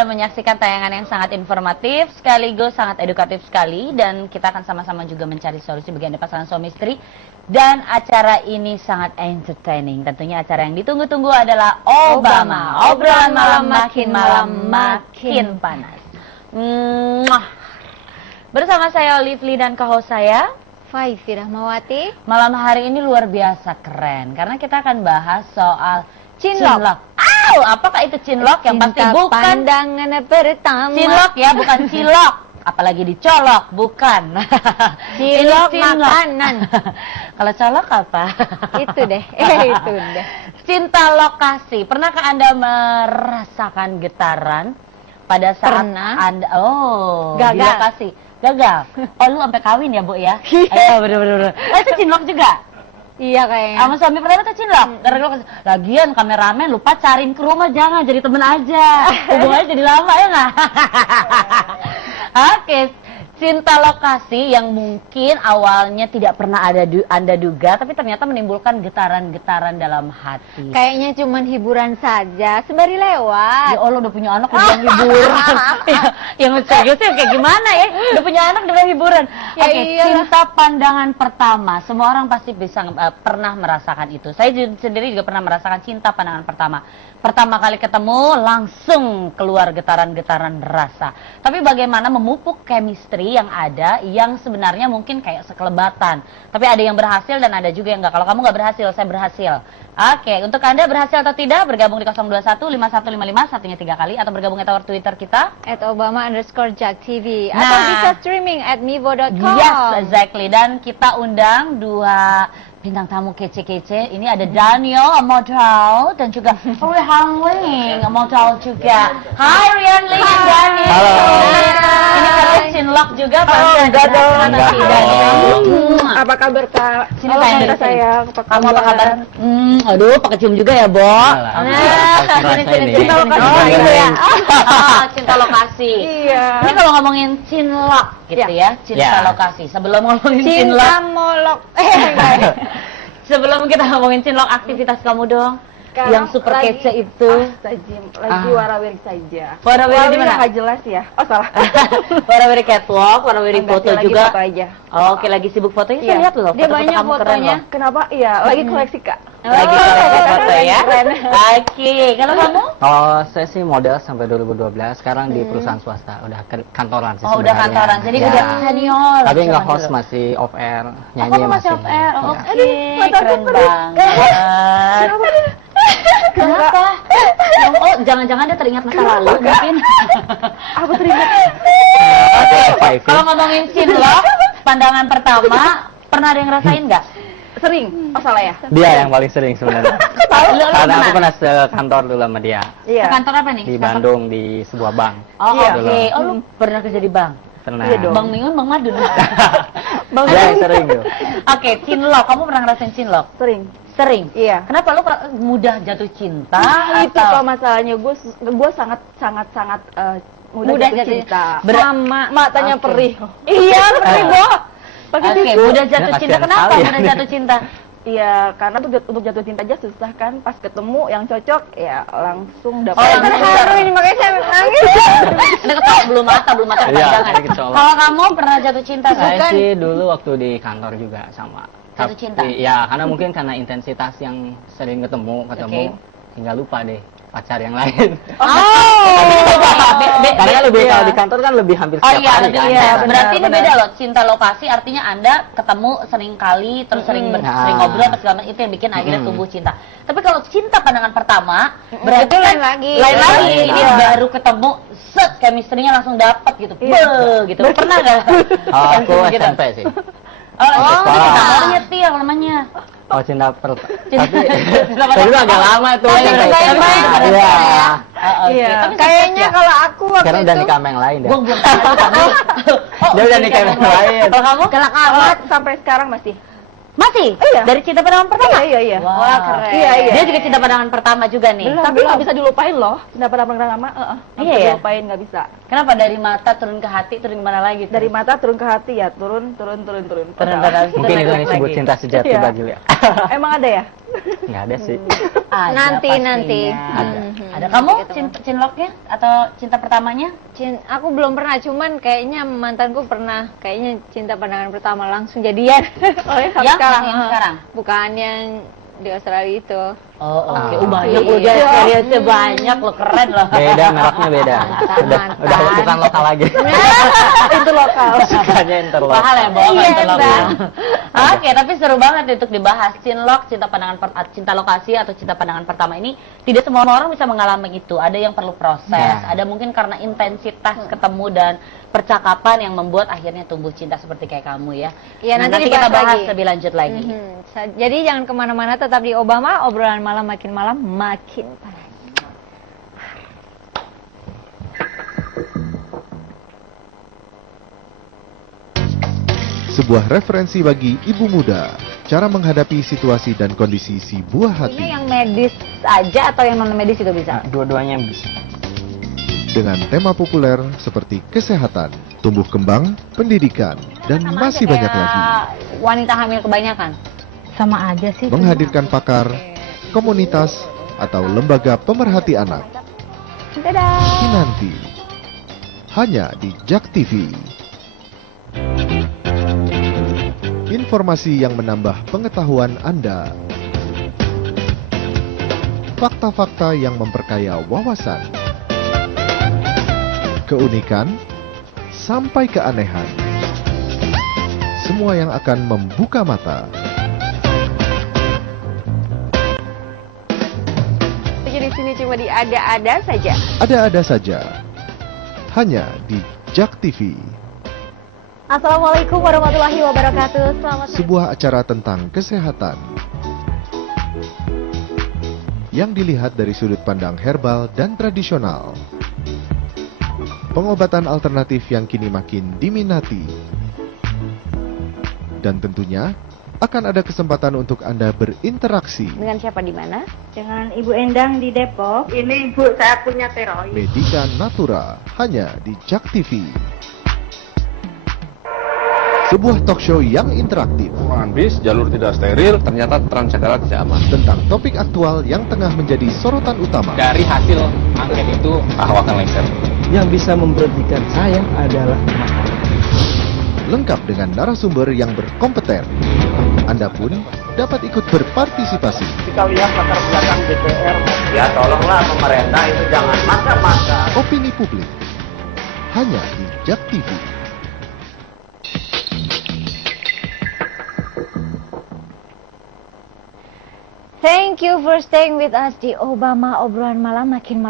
Anda menyaksikan tayangan yang sangat informatif, sekaligus sangat edukatif sekali. Dan kita akan sama-sama juga mencari solusi bagi Anda pasangan suami istri. Dan acara ini sangat entertaining. Tentunya acara yang ditunggu-tunggu adalah Obama. Obrolan malam makin panas. Bersama saya Olively dan co-host saya Faifi Rahmawati. Malam hari ini luar biasa keren karena kita akan bahas soal Cinlok. Apakah itu cinlok? Yang pasti bukan pandangan pertama. Cinlok ya, bukan cilok. Apalagi dicolok, bukan. Cilok makanan. Kalau colok apa? Itu deh. Itu deh. Cinta lokasi. Pernahkah Anda merasakan getaran pada saat Anda gagal. di lokasi? Gagal. Oh, lu sampai kawin ya, Bu ya? Ayo, bener-bener. Oh, itu cinlok juga? Iya kayaknya. Sama suami pertama tuh cinlok. Lagian kameramen lupa cariin ke rumah, jangan jadi temen aja. Hubungannya jadi lama ya nggak? Oke. Cinta lokasi yang mungkin awalnya tidak pernah Anda duga, tapi ternyata menimbulkan getaran-getaran dalam hati. Kayaknya cuman hiburan saja, sembari lewat. Ya Allah, udah punya anak udah hiburan. Yang seriusnya kayak gimana ya? Udah punya anak udah hiburan. Ya, Oke, cinta pandangan pertama. Semua orang pasti bisa pernah merasakan itu. Saya sendiri juga pernah merasakan cinta pandangan pertama. Pertama kali ketemu langsung keluar getaran-getaran rasa. Tapi bagaimana memupuk chemistry yang ada yang sebenarnya mungkin kayak sekelebatan. Tapi ada yang berhasil dan ada juga yang enggak. Kalau kamu nggak berhasil, saya berhasil. Oke, untuk Anda berhasil atau tidak, bergabung di 021 5155 satunya 3 kali atau bergabung di Twitter kita @obama_jack_tv atau bisa streaming @mivo.com. Yes, exactly. Dan kita undang dua bintang tamu kece-kece. Ini ada Daniel model dan juga Rian Ling model juga. Hai Rian Ling dan Daniel. Halo. Ini kalian cinlok juga enggak dong. Daniel. Apa kabar Kak? Sini sayang. Saya Kamu apa kabar? Aduh, pakai cium juga ya, Bo. Sini. Cinta lokasi. Oh, itu ya. Cinta lokasi. Iya. Ini kalau ngomongin cinlok gitu ya, cinta lokasi. Sebelum ngomongin cinlok, Cinta molok. sebelum kita ngomongin cinlok, aktivitas kamu dong. Yang super kece itu. Lagi warawiri saja. Warawiri di mana? Nggak jelas ya. Oh salah. Warawiri catwalk, warawiri foto lagi juga. Foto aja. Oh, oke, lagi sibuk fotonya. Saya lihat loh. Dia Foto-foto banyak kamu keren fotonya. loh. Kenapa? Iya, lagi koleksi Kak. Lagi koleksi foto ya. Oke, kalau kamu? Oh, saya sih model sampai 2012. Sekarang di perusahaan swasta, udah kantoran sih. Oh, udah sebenarnya. kantoran. Jadi Ya. udah senior. Tapi nggak Zaman host, dulu. masih off air, Oh, nyanyi kamu masih off air. Ya. Oke, keren banget. Kenapa? Oh, jangan-jangan dia teringat masa lalu mungkin. Aku teringat. Oke, Kalau ngomongin cinlok, pandangan pertama, pernah ada yang ngerasain nggak? Sering. Oh salah ya. Dia yang paling sering sebenarnya. Lu Karena aku pernah sekantor dulu sama dia Iya. Ke kantor apa nih? di Bandung di sebuah bank. Oh, Iya. oke. Oh, lu pernah kerja di bank? Pernah. Iya dong. Bang Mingun, Bang Madun. Dia yang sering tuh. Oke, cinlok. Kamu pernah ngerasain cinlok? Sering. Sering. Iya. Kenapa lu mudah jatuh cinta? Itu kalau masalahnya gue sangat mudah jatuh cinta. Matanya Oke. perih. Iya, perih, Bo. Pakai Oke, tisu. mudah jatuh Ya, cinta. kasihan Kenapa sekali ya. mudah jatuh cinta? Iya, karena untuk jatuh cinta aja susah kan. Pas ketemu yang cocok, ya langsung dapat. Oh, langsung Haru ini makanya saya nangis. Ada ketawa belum mata Iya, kepanjangan. sedikit colok. Kalau kamu pernah jatuh cinta Saya bukan? sih dulu waktu di kantor juga sama. Jatuh cinta? Ya, karena mungkin karena intensitas yang sering ketemu, hingga lupa deh pacar yang lain. Karena lebih kalau di kantor kan lebih hampir Oh setiap iya, hari lebih, kan. iya. Ya. Berarti ini beda loh. Cinta lokasi artinya Anda ketemu sering kali, terus sering sering ngobrol, apa segala macam, itu yang bikin akhirnya tumbuh cinta. Tapi kalau cinta pandangan pertama, berarti Itu kan lain lagi. Lain lagi. Iya. Ini baru ketemu, set chemistry-nya langsung dapet gitu. Be, gitu. Pernah nggak? Oh, aku Gitu. SMP sih. Oh, itu sekolah. cinta monyet sih yang namanya. Oh, cinta tapi Cinta itu agak lama tuh. Oh, cinta Yang baik-baik. kayak- Iya. Iya. Tapi Kayaknya sukses ya? kalau aku waktu Sekarang udah itu nikah sama yang lain dah. Gua belum tahu kamu. Dia udah nikah sama yang lain. Kalau kamu? galak Amat amat. sampai sekarang masih. Masih? Iya. Dari cinta pandangan pertama? Iya. Wah, Wah, keren. Iya. Dia juga cinta pandangan pertama juga nih. Tapi nggak bisa dilupain loh. Cinta pada lama. Iya Nggak bisa ya? dilupain, nggak bisa. Kenapa dari mata turun ke hati, turun kemana lagi? tuh? Dari mata turun ke hati ya, turun. Turun. Mungkin itu yang disebut cinta sejati Iya. bagi Lia. Emang ada ya? Nggak ada sih. Ada Nanti, pastinya. nanti. Ada. Kamu cinloknya atau cinta pertamanya? Aku belum pernah, cuman kayaknya mantanku pernah, kayaknya cinta pandangan pertama langsung jadian. Oh ya, sampai Yang sekarang. yang sekarang. Bukan yang di Australia itu. Oh, oke. Oh. Banyak loh, Iya. experience-nya banyak loh, keren loh. Beda, mereknya beda. Mantan. Udah bukan lokal lagi. Itu lokal. Sukanya interlokal. Mahal ya, bohong Iya, interlok. Bang. Oke, tapi seru banget untuk dibahas. Cinlok, cinta lokasi atau cinta pandangan pertama ini tidak semua orang bisa mengalami itu. Ada yang perlu proses, Nah. ada mungkin karena intensitas ketemu dan percakapan yang membuat akhirnya tumbuh cinta seperti kayak kamu ya. Iya, Nah, nanti kita dibahas bahas lagi. lebih lanjut lagi. Jadi jangan kemana-mana, tetap di Obama, obrolan malam makin panas. Sebuah referensi bagi ibu muda, cara menghadapi situasi dan kondisi si buah Ini hati yang medis aja atau yang non medis juga bisa? Dua-duanya bisa. dengan tema populer seperti kesehatan, tumbuh kembang, pendidikan, dan Sama masih aja banyak kayak lagi. Wanita hamil kebanyakan. Sama aja sih. Menghadirkan pakar, komunitas, atau lembaga pemerhati anak. Dadah. Nanti hanya di Jak TV. Informasi yang menambah pengetahuan Anda. Fakta-fakta yang memperkaya wawasan. Keunikan sampai keanehan. Semua yang akan membuka mata. Jadi di sini cuma ada-ada saja. Ada-ada saja. Hanya di Jak TV. Assalamualaikum warahmatullahi wabarakatuh. Selamat Sebuah acara tentang kesehatan yang dilihat dari sudut pandang herbal dan tradisional. Pengobatan alternatif yang kini makin diminati. Dan tentunya akan ada kesempatan untuk Anda berinteraksi. Dengan siapa di mana? Dengan Ibu Endang di Depok. Ini Ibu, saya punya tiroid. Medika Natura hanya di Jak TV. Sebuah talk show yang interaktif Ruangan bis, jalur tidak steril, ternyata Transjakarta tidak aman. tentang topik aktual yang tengah menjadi sorotan utama. Dari hasil angket itu, Ahok akan lengser. Yang bisa memberhentikan saya adalah Lengkap dengan narasumber yang berkompeten. Anda pun dapat ikut berpartisipasi. kita lihat latar belakang DPR. Ya tolonglah pemerintah itu jangan makar-makar. Opini publik hanya di Jak TV. Thank you for staying with us di Obama, obrolan malam makin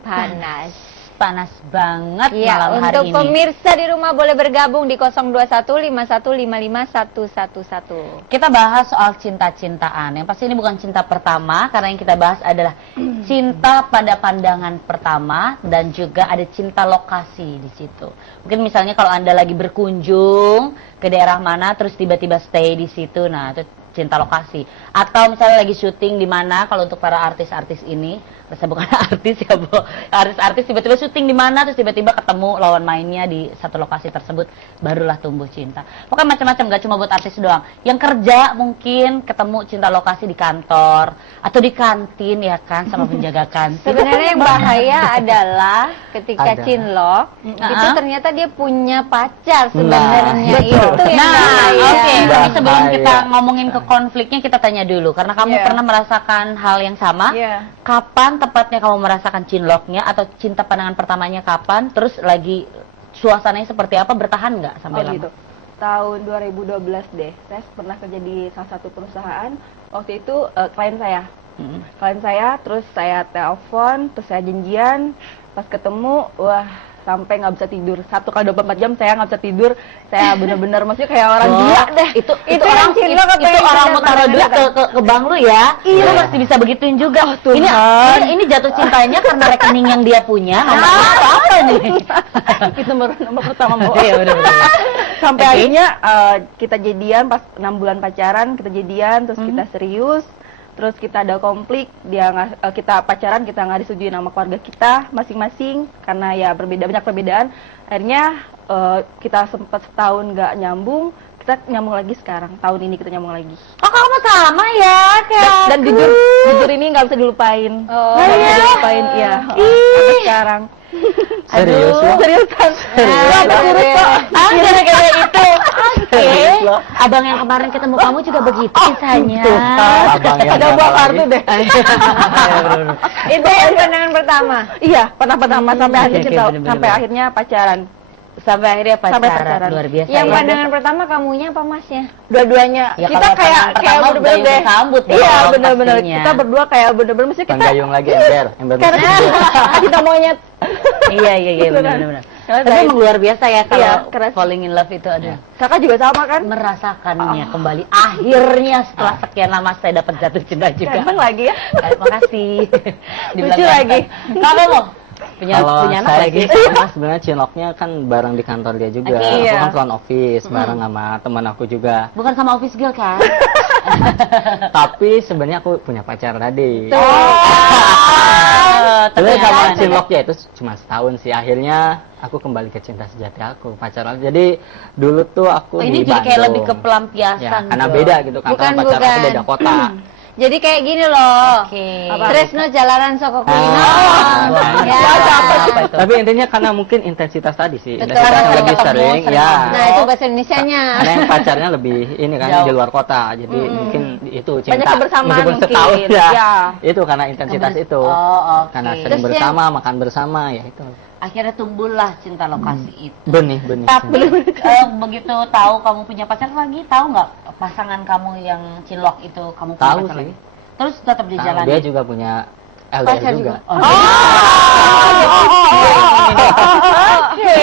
panas. Panas banget Ya, malam hari untuk ini. pemirsa di rumah boleh bergabung di 02151555111. Kita bahas soal cinta-cintaan. Yang pasti ini bukan cinta pertama, karena yang kita bahas adalah cinta pada pandangan pertama dan juga ada cinta lokasi di situ. Mungkin misalnya kalau Anda lagi berkunjung ke daerah mana terus tiba-tiba stay di situ, nah itu cinta lokasi. Atau misalnya lagi syuting di mana, kalau untuk para artis-artis ini, saya bukan artis ya, Bu. Artis-artis tiba-tiba syuting di mana terus tiba-tiba ketemu lawan mainnya di satu lokasi tersebut, barulah tumbuh cinta. Pokoknya macam-macam, gak cuma buat artis doang. Yang kerja mungkin ketemu cinta lokasi di kantor atau di kantin ya kan, sama penjaga kantin. Sebenarnya yang bahaya adalah ketika Ada. cinlok itu Ah. ternyata dia punya pacar sebenarnya. betul. Itu yang Nah, bahaya. oke. Tapi sebelum Bahaya. kita ngomongin ke konfliknya, kita tanya dulu. Karena kamu Iya. pernah merasakan hal yang sama. Iya. Kapan tepatnya kamu merasakan cinloknya atau cinta pandangan pertamanya kapan? Terus lagi suasananya seperti apa? Bertahan nggak sampai Oh lama? gitu. Tahun 2012 deh, saya pernah kerja di salah satu perusahaan. Waktu itu klien saya. Mm. Klien saya, terus saya telepon, terus saya janjian. Pas ketemu, wah sampai nggak bisa tidur. 1x24 jam saya nggak bisa tidur. Saya bener-bener maksudnya kayak orang Wah, gila deh. Itu Itu orang yang cinlok atau itu yang orang cinta mau taruh duit pandangan ke bank lu ya. Iya. Lu masih bisa begituin juga. Ini jatuh cintanya karena rekening yang dia punya. Nomornya atau apa nih? Itu nomor pertama Mbak. Iya benar-benar. Sampai Oke. akhirnya kita jadian pas 6 bulan pacaran, kita jadian, terus kita serius, terus kita ada konflik, kita pacaran, kita nggak disetujui sama keluarga kita masing-masing karena ya banyak perbedaan. Akhirnya kita sempat setahun nggak nyambung, kita nyambung lagi sekarang. Tahun ini kita nyambung lagi. Oh, kamu sama ya kayak Dan aku. jujur ini nggak bisa dilupain. Oh, Nggak bisa iya? dilupain, iya. Sampai sekarang. Serius lo? Seriusan. Ah, gara-gara itu. Oke. Abang yang kemarin ketemu kamu juga begitu kisahnya. Abang yang Ada buah kartu deh. Itu yang pandangan pertama. Iya, pertama sampai akhirnya oke, cinta, bener-bener. sampai akhirnya pacaran. Sampai akhirnya Sampai pacaran. pacaran. Luar biasa. Yang ya. pandangan pertama kamunya apa masnya? Dua-duanya Ya, kita kalau kayak pandangan pertama bener-bener gayung deh. bersambut dong, Iya, bener-bener. pastinya. Kita berdua kayak bener-bener mesti kita Penggayung lagi ember karena kita monyet. Iya, benar-benar. Karena Tapi dari- emang luar biasa ya kalau Iya, keras. falling in love itu ada. Kakak juga sama kan? Merasakannya kembali. Akhirnya setelah sekian lama saya dapat jatuh cinta juga. Ganteng lagi ya. Terima kasih. Lucu lagi. Kamu mau punya Kalau anak saya lagi? sih sama sebenarnya cinloknya kan bareng di kantor dia juga. Oke, Aku iya. kan front office bareng sama teman aku juga. Bukan sama office girl kan? Tapi sebenarnya aku punya pacar tadi. Tapi Sebenarnya sama cinloknya itu cuma setahun sih. Akhirnya aku kembali ke cinta sejati aku, pacaran. Jadi dulu tuh aku ini di jadi kayak Bandung. lebih ke Ya, pelampiasan. karena bro. beda gitu kan. Bukan, Karena pacar aku bukan. beda kota. Jadi kayak gini loh. Oke. Tresno jalanan soko kulino. Ah, Ya. Apa itu? Tapi intinya karena mungkin intensitas tadi sih. Betul. Intensitas Karena lebih ketemu sering, sering ya. ngobrol. Nah, itu bahasa Indonesianya. Karena yang pacarnya lebih ini kan Jauh. di luar kota. Jadi mungkin itu cinta. Banyak kebersamaan meskipun mungkin. setahun ya. Ya. Itu karena intensitas itu. Oh, oke. Karena sering Terus bersama, makan bersama ya itu. Akhirnya tumbuhlah cinta lokasi itu. Benih. Tapi begitu tahu kamu punya pacar lagi, tahu nggak pasangan kamu yang cinlok itu kamu punya Tahu pacar sih. lagi? Terus tetap Tahu, dijalani. dia juga punya LDR Pacar juga. Oh, oke.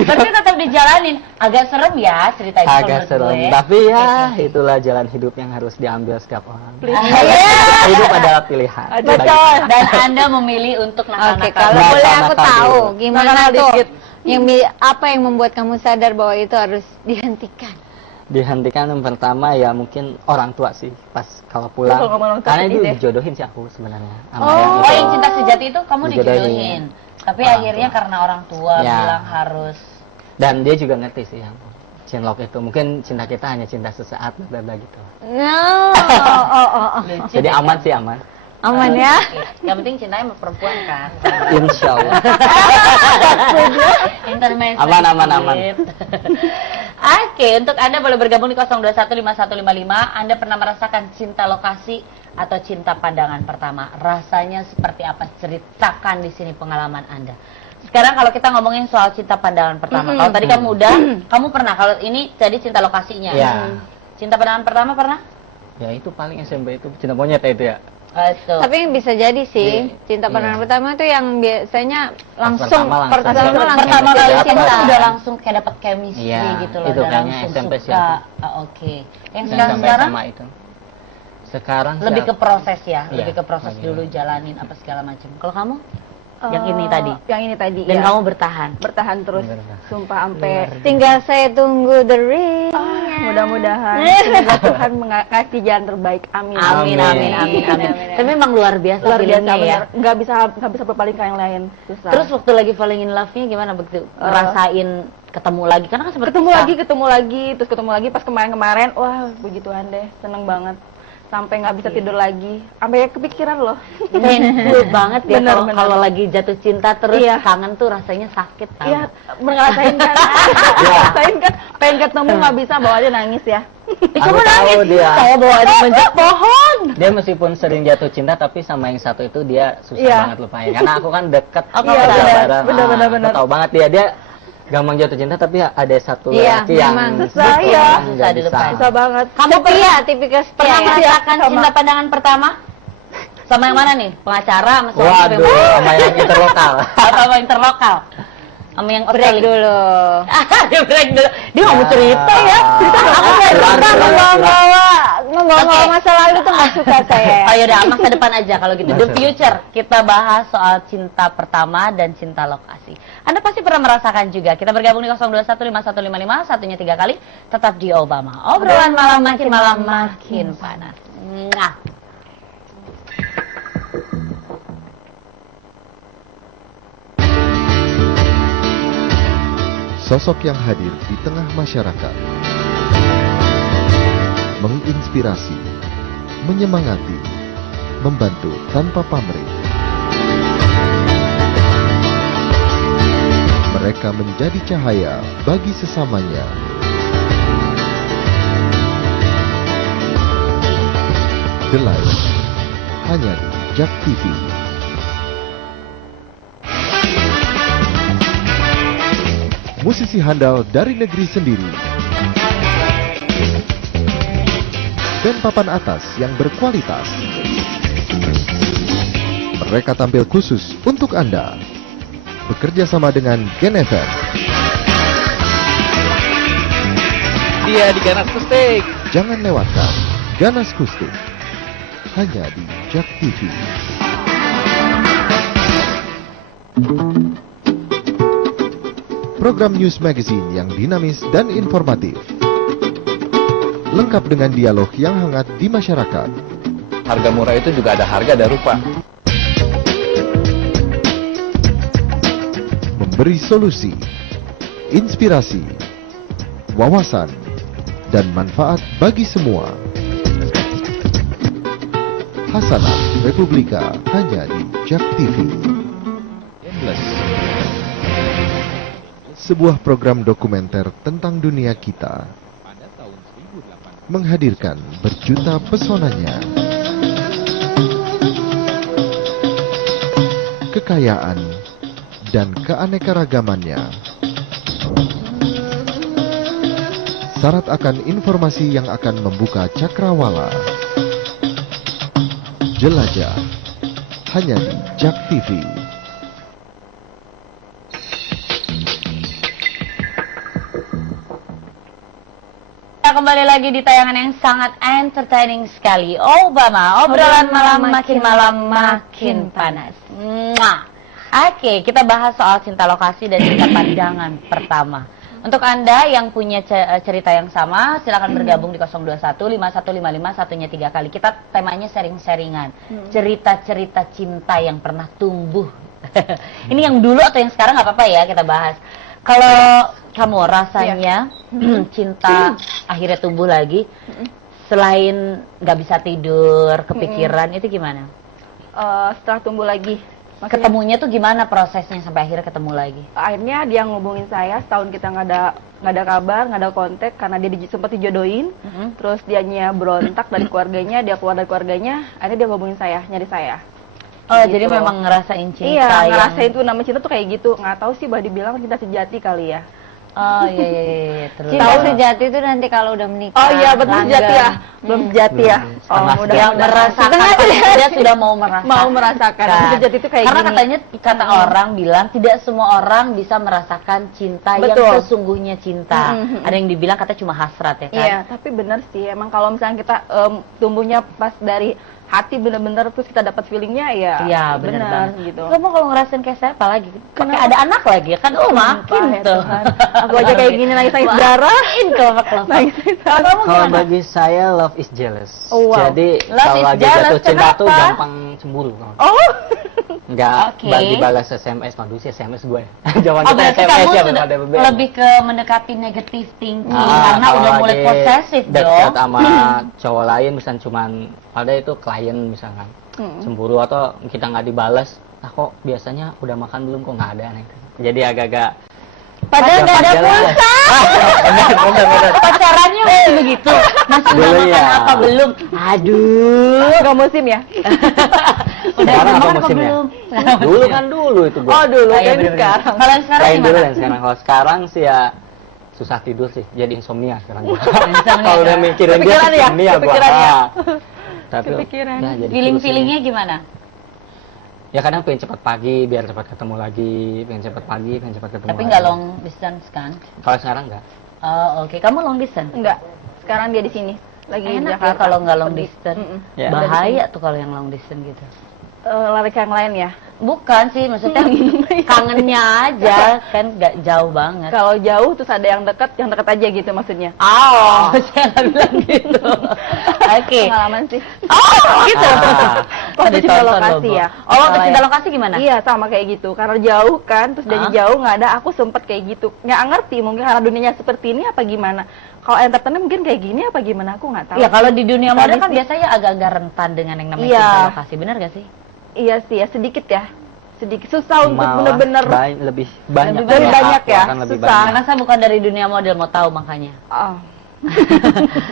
Tapi tetap dijalanin. Agak serem ya ceritanya kalau Agak menurut serem, gue. tapi ya itulah jalan hidup yang harus diambil setiap orang. Iya. Hidup adalah pilihan. Betul. Dan Anda memilih untuk Oke, nakal-nakal. kalau Nakal-nakal boleh aku tahu dulu. gimana Nakal tuh dikit. apa yang membuat kamu sadar bahwa itu harus dihentikan? Dihentikan yang pertama ya mungkin orang tua sih pas kalau pulang. Betul, kalau orang tua Karena sedih itu deh. dijodohin sih aku sebenarnya. Sama Oh, yang itu. yang cinta sejati itu kamu Dijodohin. dijodohin. Tapi Orang akhirnya tua. karena orang tua Ya. bilang harus. Dan dia juga ngerti sih yang cinlok itu. Mungkin cinta kita hanya cinta sesaat bla bla gitu. No. Oh. Lucu Jadi deh. aman sih aman. Aman ya. Oke. Yang penting cintanya sama perempuan kan. Insya Allah. Intermezzo. Aman. Oke, untuk Anda boleh bergabung di 02151555. Anda pernah merasakan cinta lokasi atau cinta pandangan pertama? Rasanya seperti apa? Ceritakan di sini pengalaman Anda. Sekarang kalau kita ngomongin soal cinta pandangan pertama. Kalau tadi kamu udah, kamu pernah. Kalau ini jadi cinta lokasinya. Ya. Cinta pandangan pertama pernah? Ya itu paling SMP itu cinta monyet ya itu ya. Itu. Tapi yang bisa jadi sih, Iya. cinta pandangan Iya. pertama itu yang biasanya langsung pertama pertama kali Dapat. cinta udah langsung kayak dapat chemistry Iya, gitu loh, itu udah kayaknya langsung SMP sih suka. aku. Ah, oke. Yang Dan sekarang sampai sekarang sama itu. Sekarang lebih sih ke proses ya, Iya, lebih ke proses lebih. dulu jalanin apa segala macam. Kalau kamu? Yang ini tadi. Yang ini tadi. Dan ya. kamu bertahan. Bertahan terus. Bener. Sumpah sampai tinggal saya tunggu the ring. mudah-mudahan semoga Tuhan ngasih jalan terbaik. Amin. Amin. Tapi memang luar biasa Luar biasa feelingnya ya. bener. Nggak bisa berpaling ke yang lain. Susah. Terus waktu lagi falling in love-nya gimana begitu? Ngerasain ketemu lagi karena kan sempat ketemu pisah. lagi, terus ketemu lagi pas kemarin-kemarin, wah begituan deh, seneng banget. Sampai nggak bisa tidur lagi, sampai kepikiran loh. Painful banget ya Bener, kalau bener. kalau lagi jatuh cinta terus Iya. kangen tuh rasanya sakit tau. Iya, ngerasain kan, ngerasain kan, pengen ketemu nggak bisa, bawaannya nangis ya. Aku tahu dia. Saya bawa dia manjat pohon. Dia meskipun sering jatuh cinta tapi sama yang satu itu dia susah Iya. banget lupain. Karena aku kan deket Oke, kerja bener. bareng. Bener. Aku tahu banget dia gampang jatuh cinta tapi ada satu Iya, laki yang memang. Susah, betul, iya. yang Susah nggak dilupain. Susah banget. Kamu Setia, tipikal setia. pernah ya? merasakan sama. cinta pandangan pertama? Sama yang mana nih? Pengacara sama suami? Waduh, sama yang interlokal. Atau sama interlokal? Sama yang Break Australia? dulu. Dia break dulu. Dia nggak mau cerita ya. Aku nggak suka membawa masa lalu tuh nggak suka saya. Oh yaudah, masa depan aja kalau gitu. The future. Kita bahas soal cinta pertama dan cinta lokasi. Anda pasti pernah merasakan juga. Kita bergabung di 02151555, satunya 3 kali. Tetap di Obama. Obrolan malam makin panas. Nah. Sosok yang hadir di tengah masyarakat. menginspirasi, menyemangati, membantu tanpa pamrih. Mereka menjadi cahaya bagi sesamanya. The Light, hanya di Jak TV. Musisi handal dari negeri sendiri. Band papan atas yang berkualitas. Mereka tampil khusus untuk Anda. Bekerja sama dengan Gen FM. Dia di Ganas Kustik. Jangan lewatkan Ganas Kustik. Hanya di Jak TV. Program news magazine yang dinamis dan informatif. Lengkap dengan dialog yang hangat di masyarakat. Harga murah itu juga ada harga, ada rupa. Memberi solusi, inspirasi, wawasan, dan manfaat bagi semua. Hasanah Republika hanya di Jak TV. Sebuah program dokumenter tentang dunia kita, menghadirkan berjuta pesonanya, kekayaan, dan keanekaragamannya. Syarat akan informasi yang akan membuka cakrawala. Jelajah hanya di Jak TV. Kembali lagi di tayangan yang sangat entertaining sekali. Obama, obrolan malam makin panas. Mwah. Oke, kita bahas soal cinta lokasi dan cinta pandangan pertama. Untuk Anda yang punya cerita yang sama, silakan bergabung di 021 5155 satunya 3 kali. Kita temanya sharing-sharingan. Cerita-cerita cinta yang pernah tumbuh. Ini yang dulu atau yang sekarang nggak apa-apa ya kita bahas. Kalau kamu rasanya cinta akhirnya tumbuh lagi, selain nggak bisa tidur, kepikiran, itu gimana? Setelah tumbuh lagi. Maksudnya, Ketemunya tuh gimana prosesnya sampai akhirnya ketemu lagi? akhirnya dia ngubungin saya, setahun kita nggak ada kabar, nggak ada kontak karena dia sempat dijodohin. Terus dianya berontak dari keluarganya, dia keluar dari keluarganya, akhirnya dia ngubungin saya, nyari saya. Oh, Gitu. jadi memang ngerasain cinta Iya, yang... ngerasain tuh nama cinta tuh kayak gitu. Nggak tahu sih, bah dibilang cinta sejati kali ya. Oh iya, terus. Cinta sejati itu nanti kalau udah menikah. Oh iya, betul sejati ya. Belum sejati ya. Oh, Setengah mudah Yang merasakan, dia sudah mau merasakan. mau merasakan. Sejati itu kayak Karena gini. katanya kata orang bilang tidak semua orang bisa merasakan cinta yang Betul. sesungguhnya cinta. Ada yang dibilang kata cuma hasrat ya kan? Iya, tapi benar sih. Emang kalau misalnya kita tumbuhnya pas dari hati bener-bener terus kita dapat feelingnya ya. Iya, benar banget. gitu. Kamu kalau ngerasain kayak saya apalagi? Pakai ada anak lagi kan? Oh, makin Ya tuh. Tuhan. Aku aja kayak gini nangis darah. Makin kelopak-kelopak. Kalau kamu Kalau gimana? bagi saya love is jealous. Oh, wow. Jadi Love kalau is lagi jealous, jatuh cinta tuh kenapa? gampang cemburu. Oh. Nggak Oke. dibalas SMS, waduh sih SMS gue. Jangan Oh, berarti SMS kamu ya sudah pada BBM. lebih ke mendekati negative thinking Ah, karena kalau udah mulai lagi posesif dekat dong. sama cowok lain misalnya cuman ada itu klien misalkan cemburu atau kita nggak dibalas, nah kok biasanya udah makan belum, kok nggak ada nih. Jadi agak-agak Padahal nggak ada jelas. pulsa. Bener. Pacarannya masih begitu. Masih udah Dulu makan ya. apa belum? Aduh. Enggak musim ya? Udah Sekarang apa makan apa musimnya? belum? Dulu kan dulu itu gua. Oh, dulu Oh, iya, kan bener-bener. sekarang. Kalau yang sekarang Lain dulu gimana? dan sekarang. Kalau sekarang sih ya susah tidur sih, jadi insomnia sekarang. Insomnia. Kalau udah mikirin dia Kepikiran ya? insomnia gua. Kepikiran ya? Tapi Kepikiran. ya, jadi Feeling-feelingnya pusing. gimana? Ya kadang pengen cepat pagi biar cepat ketemu lagi, pengen cepat pagi, pengen cepat ketemu. Tapi lagi. nggak long distance kan? Kalau sekarang enggak. Oh, oke. Kamu long distance? Enggak. Sekarang dia di sini. Lagi di Enak ya Jakarta. kalau nggak long Pergi. distance. Ya. Bahaya tuh kalau yang long distance gitu. Lari ke yang lain ya. Bukan sih, maksudnya kangennya aja, kan nggak jauh banget. Kalau jauh terus ada yang dekat aja gitu maksudnya. Oh, saya nggak bilang gitu. Oke. Pengalaman sih. Oh, gitu. Waktu Ada cinta tonton lokasi loh, ya. Bu. Oh, waktu Kalau cinta ya. lokasi gimana? Iya, sama kayak gitu. Karena jauh kan, terus dari Ah. jauh nggak ada. Aku sempet kayak gitu. Nggak ngerti mungkin karena dunianya seperti ini apa gimana. Kalau entertainment mungkin kayak gini apa gimana, aku nggak tahu. Iya, kalau di dunia model kan Tradisi. biasanya agak-agak rentan dengan yang namanya Iya. cinta lokasi, benar gak sih? Iya sih ya, sedikit ya. Sedikit susah untuk Malah bener-bener. lebih banyak. Lebih banyak ya, Akan lebih susah. banyak. Karena saya bukan dari dunia model, mau tahu makanya. Oh,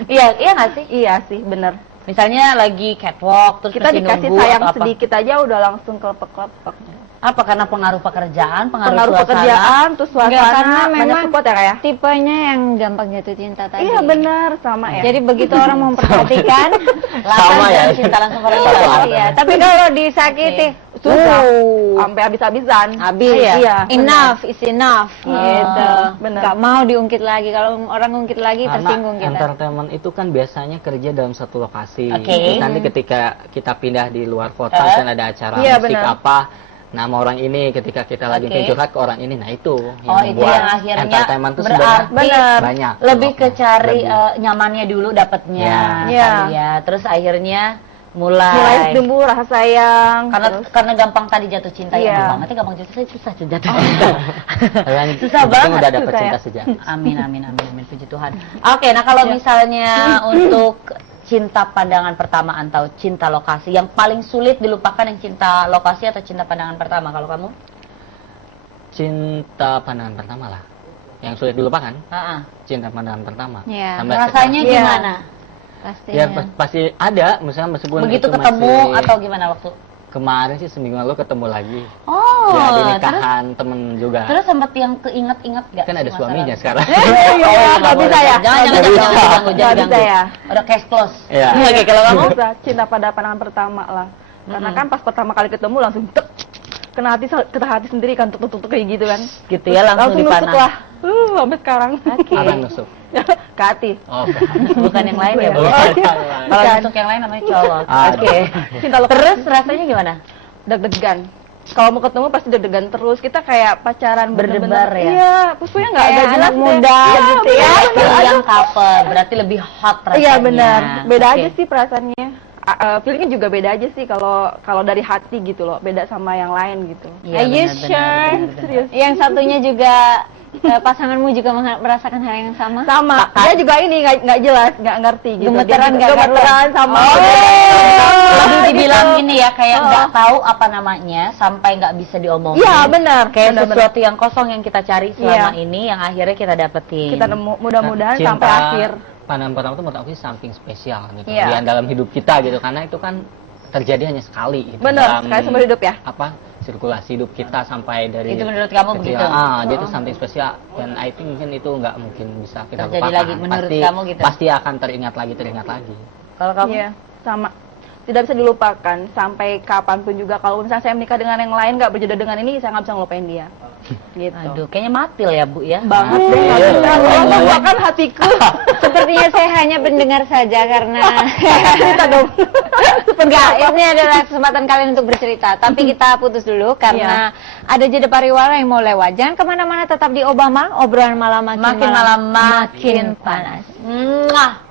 Iya nggak sih? iya sih, bener. Misalnya lagi catwalk, terus Kita mesti dikasih nunggu sayang atau apa? sedikit aja udah langsung kelepek-kelepek. Apa karena pengaruh pekerjaan, pengaruh Pengaruh suasana? pekerjaan, terus Enggak, suasana, karena banyak memang support ya kayak. tipenya yang gampang jatuh cinta tadi. Iya benar, sama ya. Jadi begitu orang memperhatikan, Sama ya, langsung cinta langsung pada iya. Tapi kalau disakiti, susah, sampai habis-habisan. habis. Iya, Enough is enough, gitu. benar. Nggak mau diungkit lagi. Kalau orang ungkit lagi Karena tersinggung kita. entertainment itu kan biasanya kerja dalam satu lokasi. Oke. Terus nanti ketika kita pindah di luar kota kan ada acara Iya, musik benar. apa, nama orang ini ketika kita lagi Oke. curhat ke orang ini, nah itu Oh, itu membuat yang akhirnya entertainment itu berarti sebenarnya Benar. banyak. lebih ke Lebih. cari nyamannya dulu dapatnya, Iya. kali ya. Terus akhirnya Mulai tumbuh rasa sayang. karena gampang tadi jatuh cinta ya, Iya. banget gampang jatuh cinta, susah jatuh cinta. Kalian Susah yang penting banget, udah dapat susah cinta ya. sejati. Amin, amin, amin, amin, puji Tuhan. Oke, nah kalau misalnya untuk cinta pandangan pertama atau cinta lokasi, yang paling sulit dilupakan yang cinta lokasi atau cinta pandangan pertama kalau kamu? Cinta pandangan pertama lah. Yang sulit dilupakan, Heeh. cinta pandangan pertama. Iya. Sampai Rasanya Iya. gimana? Pastinya. Ya pasti ada, misalnya meskipun Begitu itu ketemu masih- atau gimana waktu? kemarin sih seminggu lalu ketemu lagi. Oh, Ya di terus nikahan temen juga. terus sempat yang keinget-inget gak? Kan ada suaminya sekarang. Iya, nggak bisa ya. Jangan Nggak bisa. ganggu, Nggak bisa ya. Udah case close. Iya. Oke, kalau kamu? Bisa, cinta pada pandangan pertama lah. Karena kan pas pertama kali ketemu langsung tek, kena hati sendiri kan, tuk kayak gitu kan. Gitu ya, langsung nusuk dipanah. lah. Sampai sekarang. Apa yang nusuk? Ke hati. Oh, Bukan yang lain ya, Bu. Oh, iya. Kalau Bukan. untuk yang lain namanya colok. Aduh. Oke. Cinta lokasi. Terus rasanya gimana? Deg-degan. Kalau mau ketemu pasti deg-degan terus. Kita kayak pacaran Berdebar bener-bener. ya? Iya, pokoknya nggak Kayak jelas anak deh. muda Iya, gitu ya. bener. Yang couple, berarti lebih hot rasanya. Iya benar. Beda Oke. aja sih perasaannya. Feelingnya juga beda aja sih kalau dari hati gitu loh. Beda sama yang lain gitu. Iya, Are you benar, benar, sure? benar. Serius. Yang satunya juga pasanganmu juga merasakan hal yang sama? Sama. Dia juga ini nggak jelas, nggak ngerti gitu. Gemeteran Dia nggak juga gemeteran sama. Lebih dibilang gini ya, kayak nggak tahu apa namanya sampai nggak bisa diomongin. Iya benar. Kayak benar, benar. sesuatu yang kosong yang kita cari selama Iya. ini, yang akhirnya kita dapetin. Kita nemu mudah-mudahan Cinta sampai akhir. pandangan pertama itu menurut aku sih something spesial gitu. Iya. Yang dalam hidup kita gitu, karena itu kan terjadi hanya sekali gitu. Benar, dalam, sekali seumur hidup ya. Apa sirkulasi hidup kita sampai dari Itu menurut kamu kecil. begitu? Dia itu something spesial dan I think mungkin itu nggak mungkin bisa kita Terjadi lupakan. lagi menurut pasti, kamu gitu? Pasti akan teringat lagi. Kalau kamu? Iya, sama. Tidak bisa dilupakan sampai kapanpun juga. Kalau misalnya saya menikah dengan yang lain nggak berjodoh dengan ini, saya nggak bisa ngelupain dia. Gitu. Aduh, kayaknya matil ya, Bu ya. Banget deh. Iya. Tolong lupakan hatiku. Sepertinya saya hanya pendengar saja karena Cerita dong. enggak, ini adalah kesempatan kalian untuk bercerita. Tapi kita putus dulu karena ada jeda pariwara yang mau lewat. Jangan kemana-mana, tetap di Obama. Obrolan malam Makin malam makin panas. Mwah.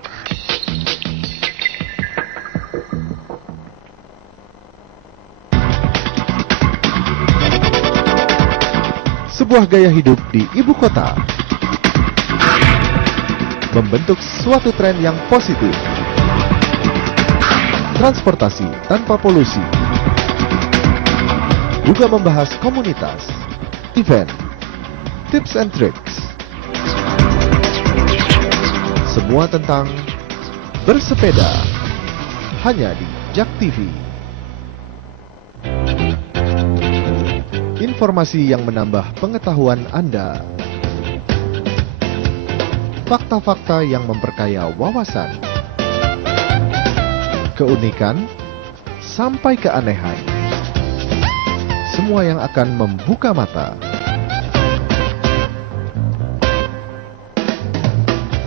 Sebuah gaya hidup di ibu kota membentuk suatu tren yang positif. Transportasi tanpa polusi. Juga membahas komunitas, event, tips and tricks. Semua tentang bersepeda hanya di Jak TV. Informasi yang menambah pengetahuan Anda. Fakta-fakta yang memperkaya wawasan. Keunikan sampai keanehan. Semua yang akan membuka mata.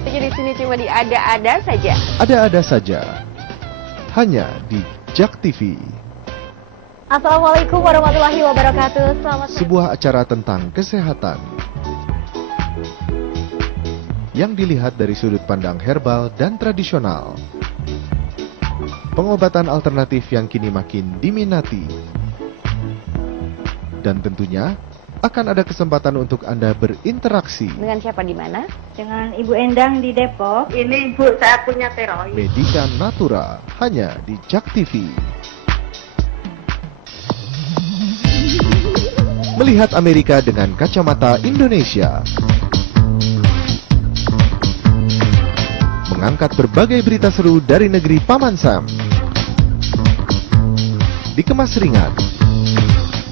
Jadi di sini cuma ada-ada saja. Ada-ada saja. Hanya di Jak TV. Assalamualaikum warahmatullahi wabarakatuh. Selamat Sebuah acara tentang kesehatan yang dilihat dari sudut pandang herbal dan tradisional. Pengobatan alternatif yang kini makin diminati. Dan tentunya akan ada kesempatan untuk Anda berinteraksi. Dengan siapa di mana? Dengan Ibu Endang di Depok. Ini Ibu, saya punya tiroid. Medika Natura, hanya di Jak TV. Melihat Amerika dengan kacamata Indonesia. Mengangkat berbagai berita seru dari negeri Paman Sam. Dikemas ringan,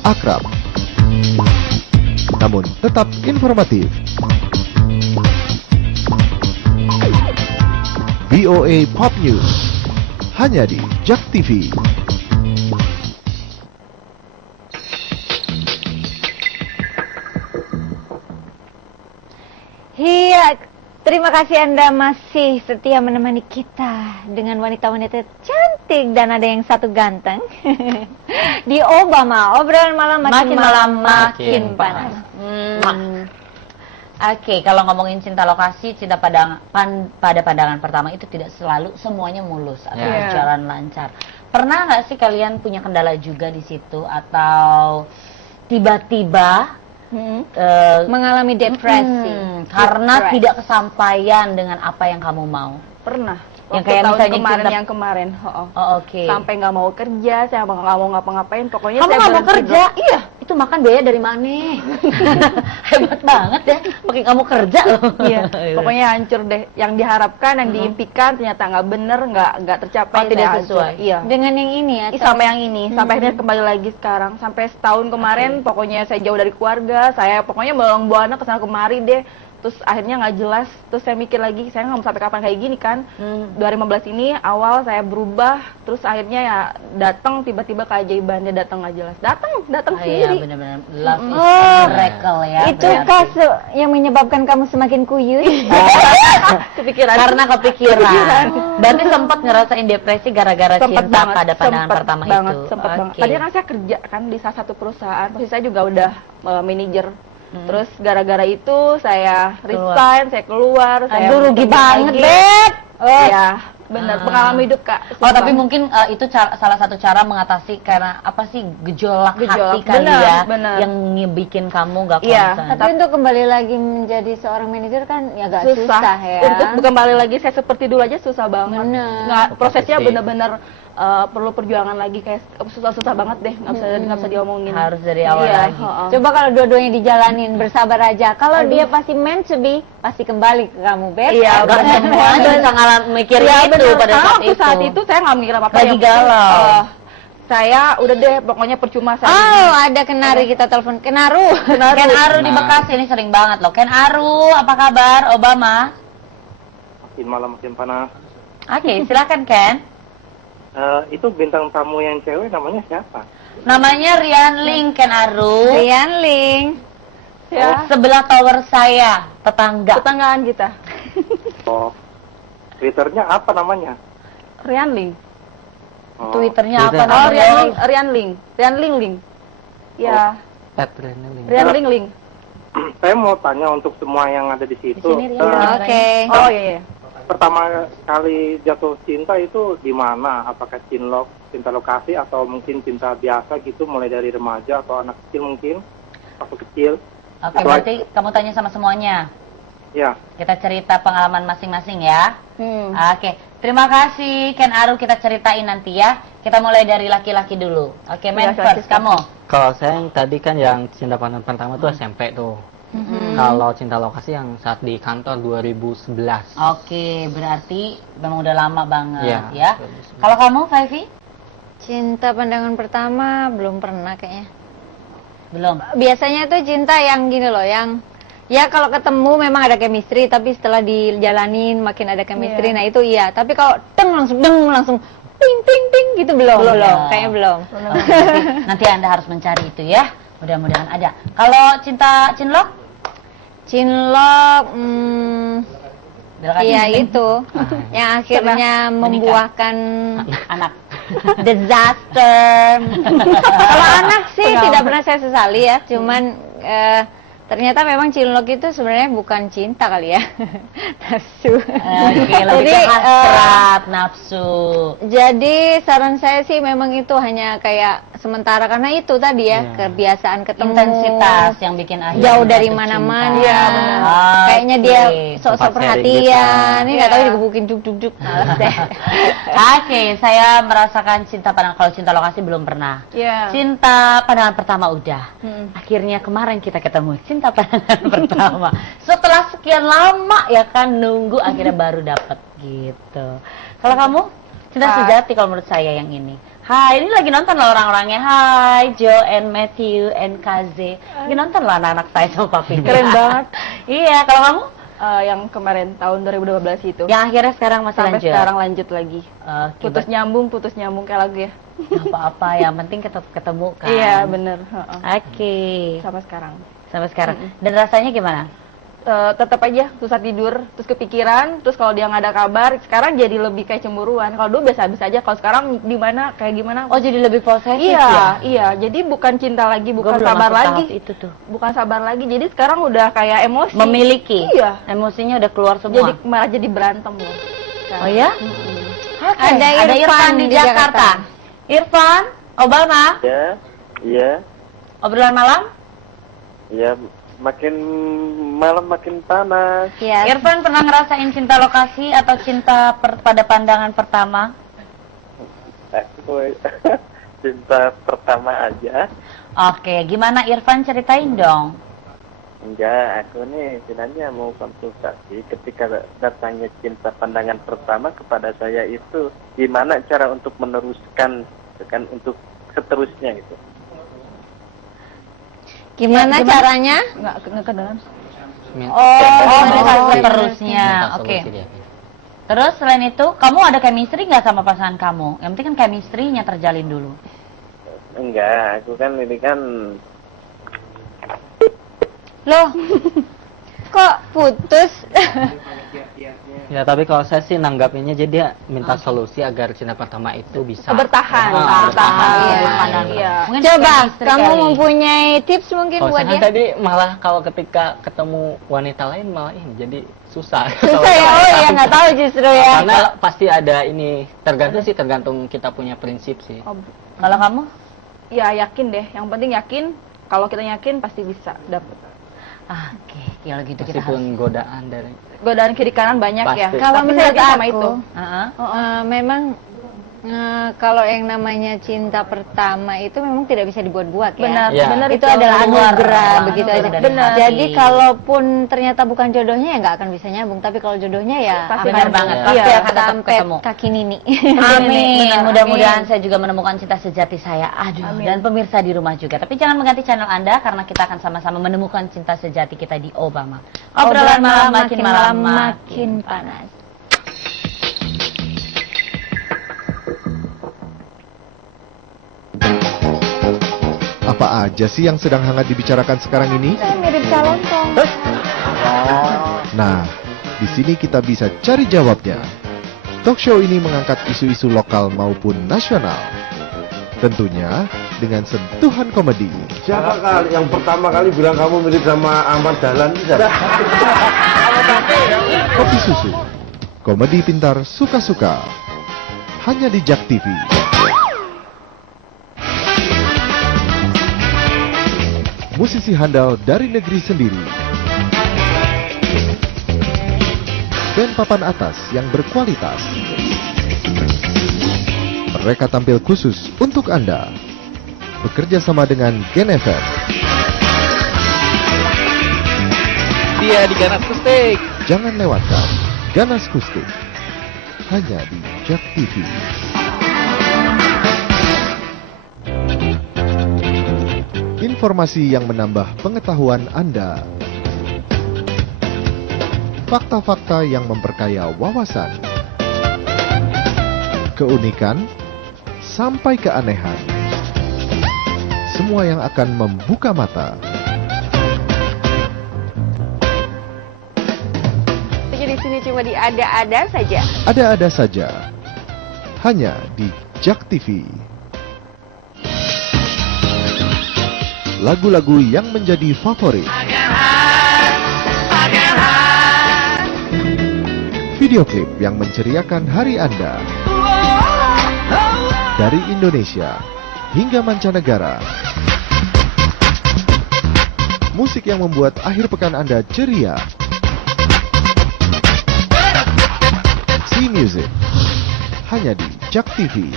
akrab, namun tetap informatif. VOA Pop News, hanya di Jak TV. Iya, terima kasih Anda masih setia menemani kita dengan wanita-wanita cantik dan ada yang satu ganteng. Di Obama, obrolan malam makin malam makin panas. Oke, kalau ngomongin cinta lokasi, cinta pada pandangan pertama itu tidak selalu semuanya mulus atau berjalan lancar. Pernah nggak sih kalian punya kendala juga di situ atau tiba-tiba mengalami depresi karena tidak kesampaian dengan apa yang kamu mau? Pernah. Yang Waktu kayak tahun misalnya kemarin cinta- yang kemarin. Oke. Sampai nggak mau kerja, saya nggak mau ngapa-ngapain. Pokoknya Kamu saya nggak mau berhenti kerja? dulu. Iya. Itu makan biaya dari mana? Hebat banget ya, pakai kamu kerja loh. Iya. Pokoknya hancur deh. Yang diharapkan, yang diimpikan ternyata nggak bener, nggak tercapai. Oh, tidak saya hancur. sesuai. Iya. dengan yang ini ya. Sama yang ini, sampai akhirnya kembali lagi sekarang. Sampai setahun kemarin, pokoknya saya jauh dari keluarga. Saya pokoknya melong buana kesana kemari deh. Terus akhirnya nggak jelas. Terus saya mikir lagi, saya nggak mau sampai kapan kayak gini kan. 2015 ini awal saya berubah. Terus akhirnya ya datang tiba-tiba keajaibannya datang nggak jelas. Datang Iya, sendiri. benar-benar love is Oh, a miracle ya. Itu berarti. yang menyebabkan kamu semakin kuyus. Kepikiran. Karena kepikiran. Berarti sempat ngerasain depresi gara-gara Sempet cinta banget, pada pandangan sempet pertama banget, itu. Sempet banget. Oke. Tadi kan saya kerja kan di salah satu perusahaan, posisi saya juga udah manajer. Terus gara-gara itu saya resign, saya keluar. Saya Aduh, rugi kerja banget, lagi. Beb. Iya, benar. Pengalaman hidup Kak. Oh, tapi Sumpah. mungkin itu salah satu cara mengatasi karena apa sih gejolak hati Gejolak, kali benar, ya benar. yang bikin kamu nggak Iya, konsen. Tapi untuk kembali lagi menjadi seorang manajer kan ya agak susah ya. Untuk kembali lagi saya seperti dulu aja susah banget. Bener. Nggak, prosesnya Pasti. bener-bener perlu perjuangan lagi, kayak susah-susah banget deh, nggak bisa diomongin. Harus dari awal Iya, lagi. Coba kalau dua-duanya dijalanin, bersabar aja. Kalau dia pasti meant to be, pasti kembali ke kamu, Beb. Iya, Gak bener. semuanya bisa mikir Iya, itu bener. pada Karena saat waktu itu. saat itu saya nggak mikir apa-apa. Lagi Yang penting, galau. saya udah deh, pokoknya percuma saya. Oh, ada Kenari, kita telepon. Kenaru. Ken Aru di Bekasi ini sering banget loh. Ken Aru, apa kabar? Obama. Makin malam makin panas. Oke, silakan Ken. Itu bintang tamu yang cewek namanya siapa? Namanya Rian Ling, Ken Aru. Rian Ling. Ya, Sebelah tower saya, tetangga. tetanggaan kita. Oh, Twitternya apa namanya? Rian Ling. Oh, Twitternya apa Twitter. Oh, namanya? Rian Ling. Ya, Rian Ling. Saya mau tanya untuk semua yang ada di situ. Di sini, Rian. Oke. Oh iya. Pertama kali jatuh cinta itu di mana? Apakah cinta lokasi atau mungkin cinta biasa gitu, mulai dari remaja atau anak kecil mungkin? Waktu kecil. Oke, berarti kamu tanya sama semuanya. Ya. Kita cerita pengalaman masing-masing ya. Oke, terima kasih Ken Aru, kita ceritain nanti ya. Kita mulai dari laki-laki dulu. Oke, men Laki-laki first, kamu. Kalau saya yang tadi kan yang cinta pandangan pertama tuh SMP tuh. Kalau cinta lokasi yang saat di kantor 2011. Oke, berarti memang udah lama banget Iya, ya. 2011. Kalau kamu, Faivi? Cinta pandangan pertama belum pernah kayaknya. Belum. Biasanya tuh cinta yang gini loh, yang ya kalau ketemu memang ada chemistry, tapi setelah dijalanin makin ada chemistry. Nah itu iya. Tapi kalau langsung ping ping ping gitu belum. Kayaknya belum. Nanti Anda harus mencari itu ya. Mudah-mudahan ada. Kalau cinta cinlok? Cinlok, Silakan. iya itu yang akhirnya membuahkan Anak. disaster. Kalau anak sih tidak pernah saya sesali ya, cuman Ternyata memang cinlok itu sebenarnya bukan cinta kali ya. Nafsu. Oke, lebih ke hasrat, nafsu. Jadi saran saya sih memang itu hanya kayak sementara karena itu tadi ya, kebiasaan ketemu. Intensitas yang bikin akhirnya jauh dari tercinta. mana-mana. Iya, benar. Kayaknya dia sok-sok Sempat sharing perhatian. Ini nggak tahu Iya. digebukin juk-juk. Males deh. Oke, saya merasakan cinta pandangan. Kalau cinta lokasi belum pernah. Iya. Cinta pandangan pertama udah. Akhirnya kemarin kita ketemu cinta pandangan pertama. Setelah sekian lama ya kan nunggu akhirnya baru dapet gitu. Kalau kamu cinta sejati kalau menurut saya yang ini. Hai, ini lagi nonton loh orang-orangnya. Hai, Joe and Matthew and Kaze. Lagi nonton loh anak-anak saya sama papi. Keren banget. Iya, kalau kamu? Yang kemarin tahun 2012 itu. Yang akhirnya sekarang masih Sampai lanjut. sekarang lanjut lagi. Oke, Putus nyambung kayak lagu ya. apa-apa yang penting ketemu kan. Iya, bener. Oke. Sampai sekarang. Sampai sekarang. Dan rasanya gimana? Tetap aja susah tidur, terus kepikiran, terus kalau dia nggak ada kabar, sekarang jadi lebih kayak cemburuan. Kalau dulu biasa-biasa aja, kalau sekarang di mana kayak gimana? Oh, jadi lebih posesif iya, ya? iya. Jadi bukan cinta lagi, Gua bukan belum sabar masuk lagi. tahap itu tuh. Bukan sabar lagi. Jadi sekarang udah kayak emosi. Memiliki. Iya. Emosinya udah keluar semua. Jadi malah jadi berantem loh. Oh ya? Oke. Ada Irfan di Jakarta. Irfan, Obama, Ya, iya, obrolan malam. iya. Makin malam makin panas. Iya. Irfan pernah ngerasain cinta lokasi atau cinta pada pandangan pertama? Aku cinta pertama aja. Oke, gimana Irfan ceritain dong? Enggak, aku nih sebenarnya mau konsultasi ketika datangnya cinta pandangan pertama kepada saya itu gimana cara untuk meneruskan kan untuk seterusnya gitu. Gimana caranya? Nggak kedengeran. Oh, solusi. seterusnya. Minta Oke. solusi dia. Terus selain itu, kamu ada chemistry nggak sama pasangan kamu? Yang penting kan chemistry-nya terjalin dulu. Enggak, aku kan ini kan Loh, kok putus? Ya, tapi kalau saya sih nanggapinnya jadi dia minta solusi agar cinta pertama itu bisa Bertahan. Bertahan. Iya. Iya. Mungkin Coba, chemistry kamu kali. mempunyai tips mungkin Kalau buat saya dia? tadi malah kalau ketika ketemu wanita lain malah ini jadi susah. Susah ya, oh ya nggak tahu justru ya. Karena pasti ada ini tergantung kita punya prinsip sih. Kalau kamu? Ya yakin deh. Yang penting yakin. Kalau kita yakin pasti bisa dapet. Oke, kalau gitu kita harus. Meskipun godaan dari Godaan kiri kanan banyak ya. Pasti. Kalau Tapi menurut saya yakin sama aku, itu. memang kalau yang namanya cinta pertama itu memang tidak bisa dibuat-buat ya. Benar, Ya. benar Itu adalah Keluar anugerah langsung begitu dari aja. hati. Benar. Jadi kalaupun ternyata bukan jodohnya ya nggak akan bisa nyambung. Tapi kalau jodohnya ya Pasti benar nyambung. banget. Iya. Pasti akan tetap sampai ketemu. kaki nini. Amin. Benar, Mudah-mudahan amin. saya juga menemukan cinta sejati saya. Aduh, Amin. dan pemirsa di rumah juga. Tapi jangan mengganti channel Anda karena kita akan sama-sama menemukan cinta sejati kita di Obama. Obrolan malam makin malam makin panas. Apa aja sih yang sedang hangat dibicarakan sekarang ini? Saya mirip calontong. Nah, di sini kita bisa cari jawabnya. Talk show ini mengangkat isu-isu lokal maupun nasional. Tentunya dengan sentuhan komedi. Siapa kali yang pertama kali bilang kamu mirip sama Ahmad Dahlan? Kopi susu. Komedi pintar suka-suka. Hanya di Jak TV. Musisi handal dari negeri sendiri. Band papan atas yang berkualitas. Mereka tampil khusus untuk Anda. Bekerja sama dengan Gen FM. Dia di Ganas Kustik. Jangan lewatkan Ganas Kustik. Hanya di Jak TV. Informasi yang menambah pengetahuan Anda. Fakta-fakta yang memperkaya wawasan. Keunikan sampai keanehan. Semua yang akan membuka mata. Jadi di sini cuma ada-ada saja. Ada-ada saja. Hanya di Jak TV. Lagu-lagu yang menjadi favorit. video klip yang menceriakan hari Anda. Dari Indonesia hingga mancanegara. Musik yang membuat akhir pekan Anda ceria. C-Music hanya di Jak TV.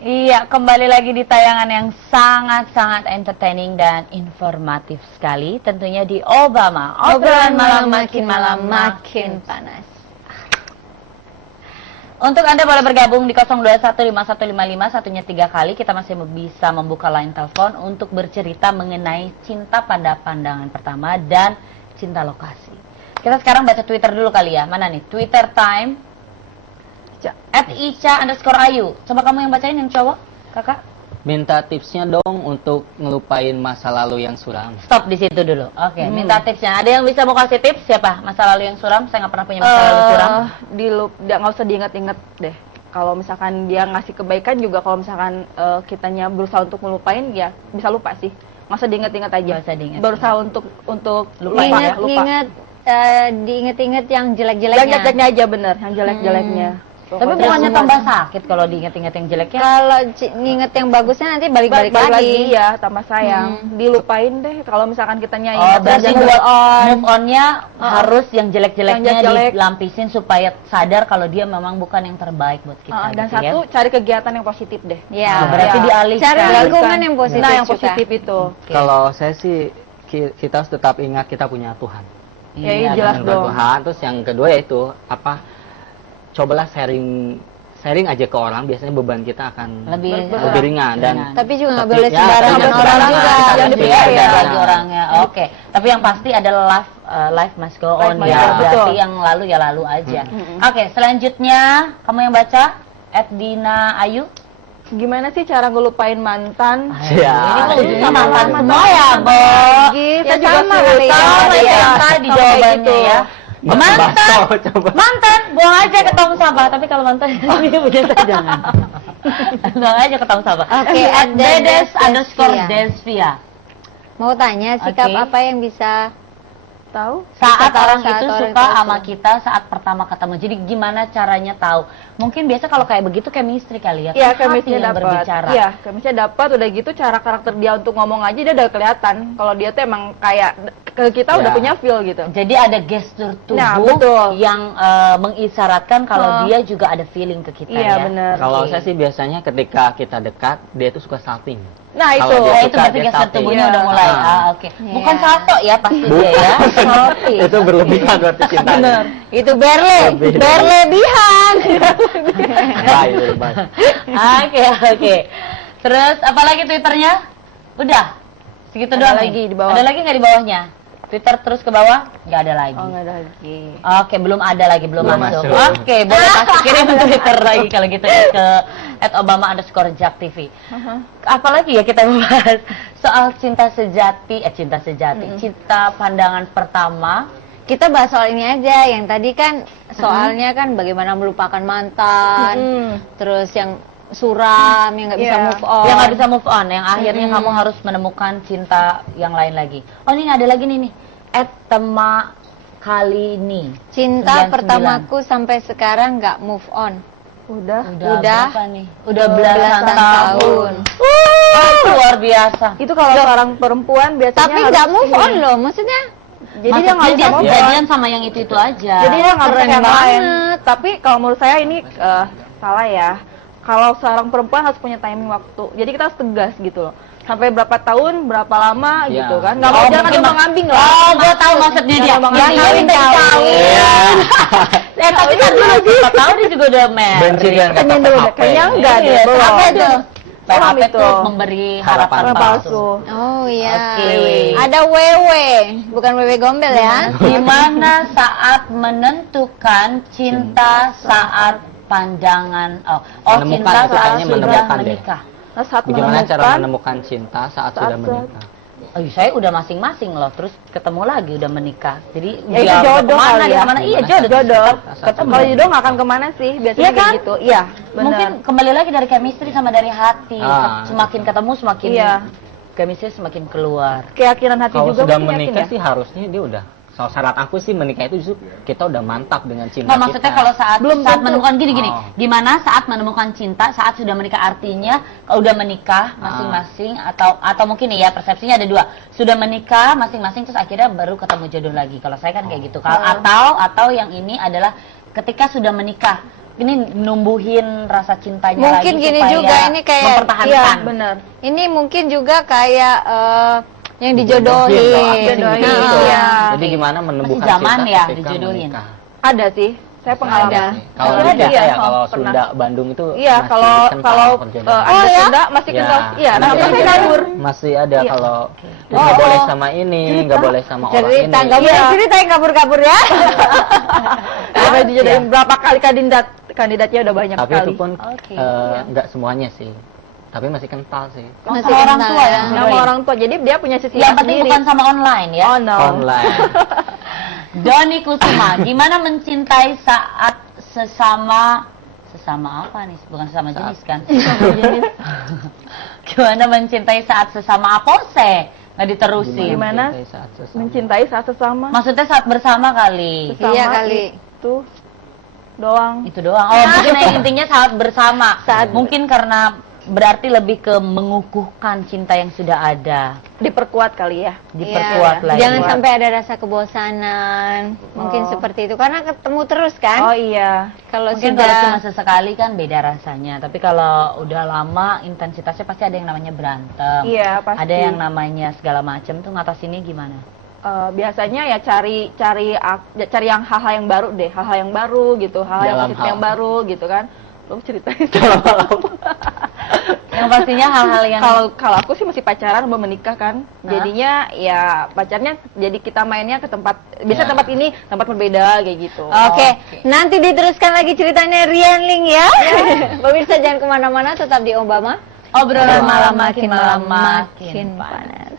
Iya, kembali lagi di tayangan yang sangat-sangat entertaining dan informatif sekali. Tentunya di Obama. Obrolan malam makin panas. Untuk Anda boleh bergabung di 0215155153 satunya 3 kali. Kita masih bisa membuka line telepon untuk bercerita mengenai cinta pada pandangan pertama dan cinta lokasi. Kita sekarang baca Twitter dulu kali ya. Mana nih? Twitter time. @ica_ayu. Coba kamu yang bacain yang cowok, kakak. Minta tipsnya dong untuk ngelupain masa lalu yang suram. Stop di situ dulu. Oke, minta tipsnya. Ada yang bisa mau kasih tips? Siapa? Masa lalu yang suram? Saya nggak pernah punya masa lalu suram. Nggak usah diingat-ingat deh. Kalau misalkan dia ngasih kebaikan juga, kalau misalkan kitanya berusaha untuk melupain, ya bisa lupa sih. Nggak usah diingat-ingat aja. Nggak usah diingat. Berusaha untuk lupa ya, lupa. Diinget-inget yang jelek-jeleknya. Jelek-jeleknya aja bener, yang jelek-jeleknya. Tapi bukannya tambah sakit kalau diinget-inget yang jeleknya? Kalau nginget yang bagusnya nanti balik-balik lagi. Ya, tambah sayang. Dilupain deh kalau misalkan kitanya Oh, berarti move on-nya harus yang jelek-jeleknya jelek. dilampisin supaya sadar kalau dia memang bukan yang terbaik buat kita. Dan gitu satu, ya? cari kegiatan yang positif deh. Ya, berarti dialihkan. cari lingkungan yang positif. Nah, yang juga. positif itu. Kalau saya sih kita harus tetap ingat kita punya Tuhan. Ya, jelas Dengan dong. Tuhan. Terus yang kedua yaitu cobalah sharing aja ke orang, biasanya beban kita akan lebih ringan. Dan Tapi juga nggak tapi- boleh ya, sembarangan jangan orang sembarangan, juga. kita Jangan harus dipikir jaga. ya. bagi orangnya. Oke. Tapi yang pasti adalah life must go on Life must ya. go on, Berarti betul. yang lalu ya lalu aja. Oke, selanjutnya kamu yang baca @Dina Ayu. Gimana sih cara ngelupain mantan? Ya. Ini kok ujungnya Sama mantan sama semua ya, Bo. Kita juga sama suka. kali ya. Sama Iya. yang tadi Sama jawabannya gitu. ya. Mantan, Coba. mantan, buang aja ke tong sampah. Tapi kalau mantan dia punya saya jangan. Buang aja ke tong sampah. Oke, @dedes_desvia. Mau tanya sikap Oke. apa yang bisa Tahu? Saat orang Saat itu orang suka itu sama kita saat pertama ketemu. Jadi gimana caranya tahu? Mungkin biasa kalau kayak begitu chemistry kali ya. Iya, Kan hati chemistry yang dapat. berbicara. Iya, chemistry dapat. Udah gitu cara karakter dia untuk ngomong aja dia udah kelihatan. Kalau dia tuh emang kayak ke kita udah Ya. punya feel gitu. Jadi ada gestur Nah, tubuh betul. yang mengisyaratkan kalau dia juga ada feeling ke kita Iya, ya. bener. Kalau saya sih biasanya ketika kita dekat, dia itu suka salting. Nah, itu. Kalau dia Ya, itu suka, berarti dia gestur salting. tubuhnya Iya. udah mulai. Oke. Bukan salto ya pasti dia ya. Salting. Itu berlebihan berarti cintanya. Bener. itu berlebihan. Baik. Oke. Terus apalagi Twitternya? Udah. Segitu Ada doang lagi nih? di bawah. Ada lagi nggak di bawahnya? Twitter terus ke bawah? Nggak ada lagi. Oh, nggak ada lagi. Oke, belum ada lagi, belum Belum masuk. masuk. Oke, boleh kasih kirim Twitter lagi kalau gitu ya, ke @obama_jak_tv. Apalagi ya kita bahas soal cinta sejati, cinta pandangan pertama. Kita bahas soal ini aja. Yang tadi kan soalnya kan bagaimana melupakan mantan. Terus yang suram, yang nggak bisa Iya. move on. Yang nggak bisa move on, yang akhirnya kamu harus menemukan cinta yang lain lagi. Oh, ini ada lagi nih. @tema kali ini. Cinta 99. pertamaku sampai sekarang nggak move on. Udah. Udah. Berapa nih? Udah belasan tahun. Luar biasa. Itu kalau seorang perempuan biasanya Tapi nggak move on loh, maksudnya. Jadi dia nggak bisa move on. jadian sama yang itu aja. Jadi dia nggak Keren bisa yang lain. banget. Tapi kalau menurut saya ini salah ya. Kalau seorang perempuan harus punya timing waktu. Jadi kita harus tegas gitu loh. Sampai berapa tahun, berapa lama Ya. gitu kan. Nggak mau jangan mungkin ngambing lah. Oh, gue tahu maksudnya dia. Jangan Yang kawin dari kawin. Tapi kan dulu siapa tahu dia juga udah married. Benci dengan kata Kayaknya dulu deh. PHP. Kayaknya enggak deh. Iya, belum. apa itu? PHP Belum itu itu. memberi harapan Harapan palsu. Oh iya. Oke. Ada wewe, bukan wewe gombel ya. Gimana saat menentukan cinta saat pandangan Menemukan, cinta saat kayaknya sudah menemukan deh. menikah. Nah, saat Bagaimana cara menemukan, menemukan cinta saat sudah menikah? Oh, saya udah masing-masing loh, terus ketemu lagi udah menikah. Jadi Ya, itu jodoh kemana, kali dia ya. kemana? Iya Gimana jodoh. jodoh. Ketemu. Kalau jodoh nggak akan kemana sih, biasanya Iya kan? kayak gitu. Iya, benar. Mungkin kembali lagi dari chemistry sama dari hati. Ah. Semakin ketemu semakin Iya. gamisnya semakin keluar. Keyakinan hati Kalau juga sudah mungkin yakin menikah ya? sih harusnya dia udah. Syarat aku sih menikah itu justru kita udah mantap dengan cinta Nggak, maksudnya kalau saat Belum tentu. menemukan gini, Oh. gimana saat menemukan cinta, saat sudah menikah, artinya kalau udah menikah masing-masing atau mungkin ya persepsinya ada dua, sudah menikah masing-masing terus akhirnya baru ketemu jodoh lagi. Kalau saya kan kayak gitu. Atau yang ini adalah ketika sudah menikah, ini numbuhin rasa cintanya Mungkin lagi gini supaya juga, ini kayak mempertahankan. iya, Bener. Ini mungkin juga kayak yang Dijodohin, dijodohin. Dijodohin, Nah, iya. Jadi gimana menumbuhkan Masih zaman cinta ya, ketika dijodohin. menikah. Ada sih. Saya pengalaman. Kalau Ada, di kita iya, ya, kalau pernah. Sunda, Bandung itu Iya, masih kalau kental perjodohan. ada ya? Sunda masih Ya, kental. Iya, masih masih ada. kabur. Masih ada Iya. kalau nggak boleh sama ini, nggak boleh sama orang ini. cerita, nggak boleh cerita yang kabur-kabur ya. Sampai dijodohin berapa kali kandidatnya udah banyak Tapi sekali. itu pun Oke. nggak semuanya sih. Tapi masih kental sih. Masih Sama orang kental tua ya. ya. Nama orang tua. Jadi dia punya sisi Yang penting sendiri. bukan sama online ya. Oh no. Online. Doni Kusuma, gimana mencintai saat sesama apa nih? Bukan sesama jenis kan? Gimana mencintai saat sesama apose? Nggak diterusin. Gimana? mencintai saat sesama? Mencintai saat sesama. Maksudnya saat bersama kali. Sesama Iya kali. Itu doang. Itu doang. Oh, mungkin intinya saat bersama. Mungkin karena berarti lebih ke mengukuhkan cinta yang sudah ada. Diperkuat kali ya. Diperkuat Iya. lagi. Jangan sampai ada rasa kebosanan. Mungkin seperti itu karena ketemu terus kan. Oh iya. Kalau Mungkin kalau sudah cuma sesekali kan beda rasanya. Tapi kalau udah lama intensitasnya pasti ada yang namanya berantem. Iya, pasti. Ada yang namanya segala macam tuh ngatasinnya gimana? Biasanya ya cari yang hal-hal yang baru deh, hal-hal yang baru gitu, hal yang Dalam positif hal. yang baru gitu kan. Lo ceritain. Yang pastinya hal-hal yang Kalau aku sih masih pacaran belum menikah kan. Jadinya ya pacarnya jadi kita mainnya ke tempat bisa Ya. tempat ini, tempat berbeda kayak gitu. Oke, nanti diteruskan lagi ceritanya Rian Ling ya. Pemirsa jangan kemana-mana, tetap di Obama. obrolan malam makin malam makin panas.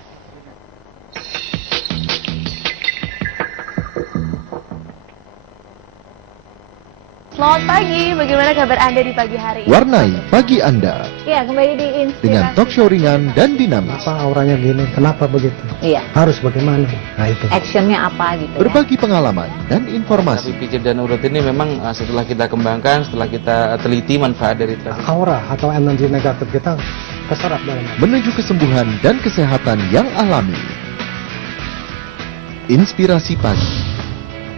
Selamat pagi, bagaimana kabar Anda di pagi hari ini? Warnai pagi Anda Ya, kembali di dengan Inspirasi. talk show ringan dan dinamis. Apa auranya gini? Kenapa begitu? Iya, Harus bagaimana? Nah itu. actionnya apa gitu ya. Berbagi pengalaman dan informasi. Tapi pijat dan urut ini memang setelah kita kembangkan, setelah kita teliti manfaat dari tradisi. Aura atau energi negatif kita keserap dalam. Menuju kesembuhan dan kesehatan yang alami. Inspirasi pagi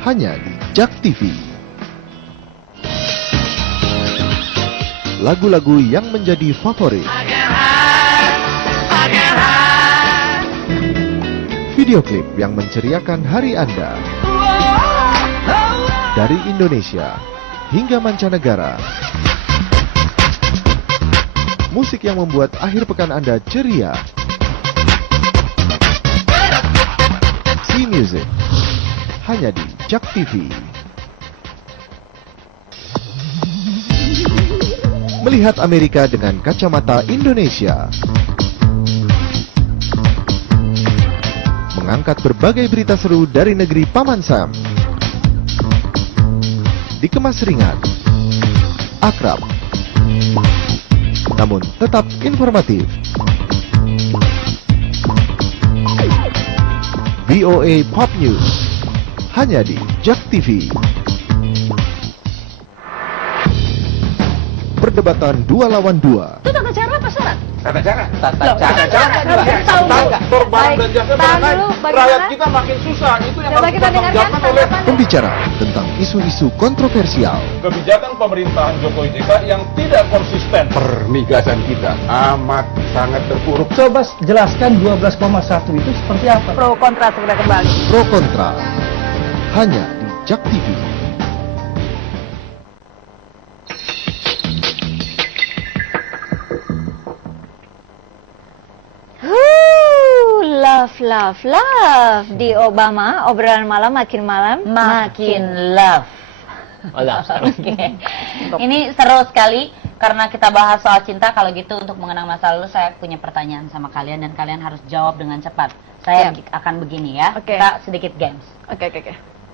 hanya di Jak TV. Lagu-lagu yang menjadi favorit. Video klip yang menceriakan hari Anda. Dari Indonesia hingga mancanegara. Musik yang membuat akhir pekan Anda ceria. See Music hanya di Jak TV. Melihat Amerika dengan kacamata Indonesia. Mengangkat berbagai berita seru dari negeri Paman Sam. Dikemas ringan, akrab, namun tetap informatif. VOA Pop News hanya di Jak TV. Perdebatan 2 lawan 2. Itu tata cara apa syarat? Tata cara. Tata cara. Tahu dulu. Barang dan jasa Tahan naik, dulu, bagaimana? rakyat kita makin susah. Itu yang Coba harus kita dengarkan dipertanggungjawabkan oleh tanggapan. Pembicara tentang isu-isu kontroversial. Kebijakan pemerintahan Jokowi JK yang tidak konsisten. Permigasan kita amat sangat terpuruk. Coba jelaskan 12,1 itu seperti apa? Pro kontra segera kembali. Pro kontra hanya di Jak TV. Love di Obama, obrolan malam makin love. Oke. Ini seru sekali karena kita bahas soal cinta. Kalau gitu untuk mengenang masa lalu saya punya pertanyaan sama kalian dan kalian harus jawab dengan cepat. Saya akan begini ya. Oke. Kita sedikit games. Oke.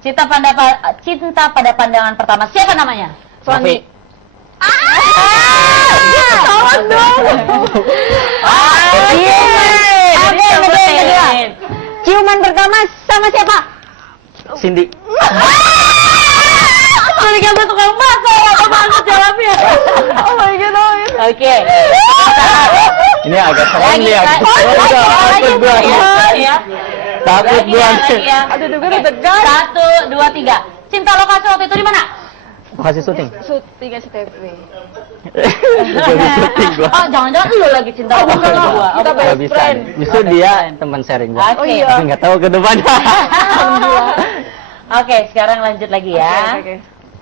Cinta pada pandangan pertama. Siapa namanya? Suami. Ciuman pertama sama siapa? Cindy. Jadi kamu tukang masak, apa banget jawabnya? Oh my god, Oke. Ini agak serem nih, agak Takut gua. Takut gua. Aduh, gue udah tegang. 1, 2, 3. Cinta lokasi waktu itu di mana? Lokasi syuting. Syuting SCTV. Jadi syuting gua. Oh, jangan-jangan lu lagi cinta lokasi sama gua. Kita Nggak best bisa. friend. Justru dia teman sharing gua. Oke. Tapi nggak tahu ke depannya. Oke, sekarang lanjut lagi ya. Oke.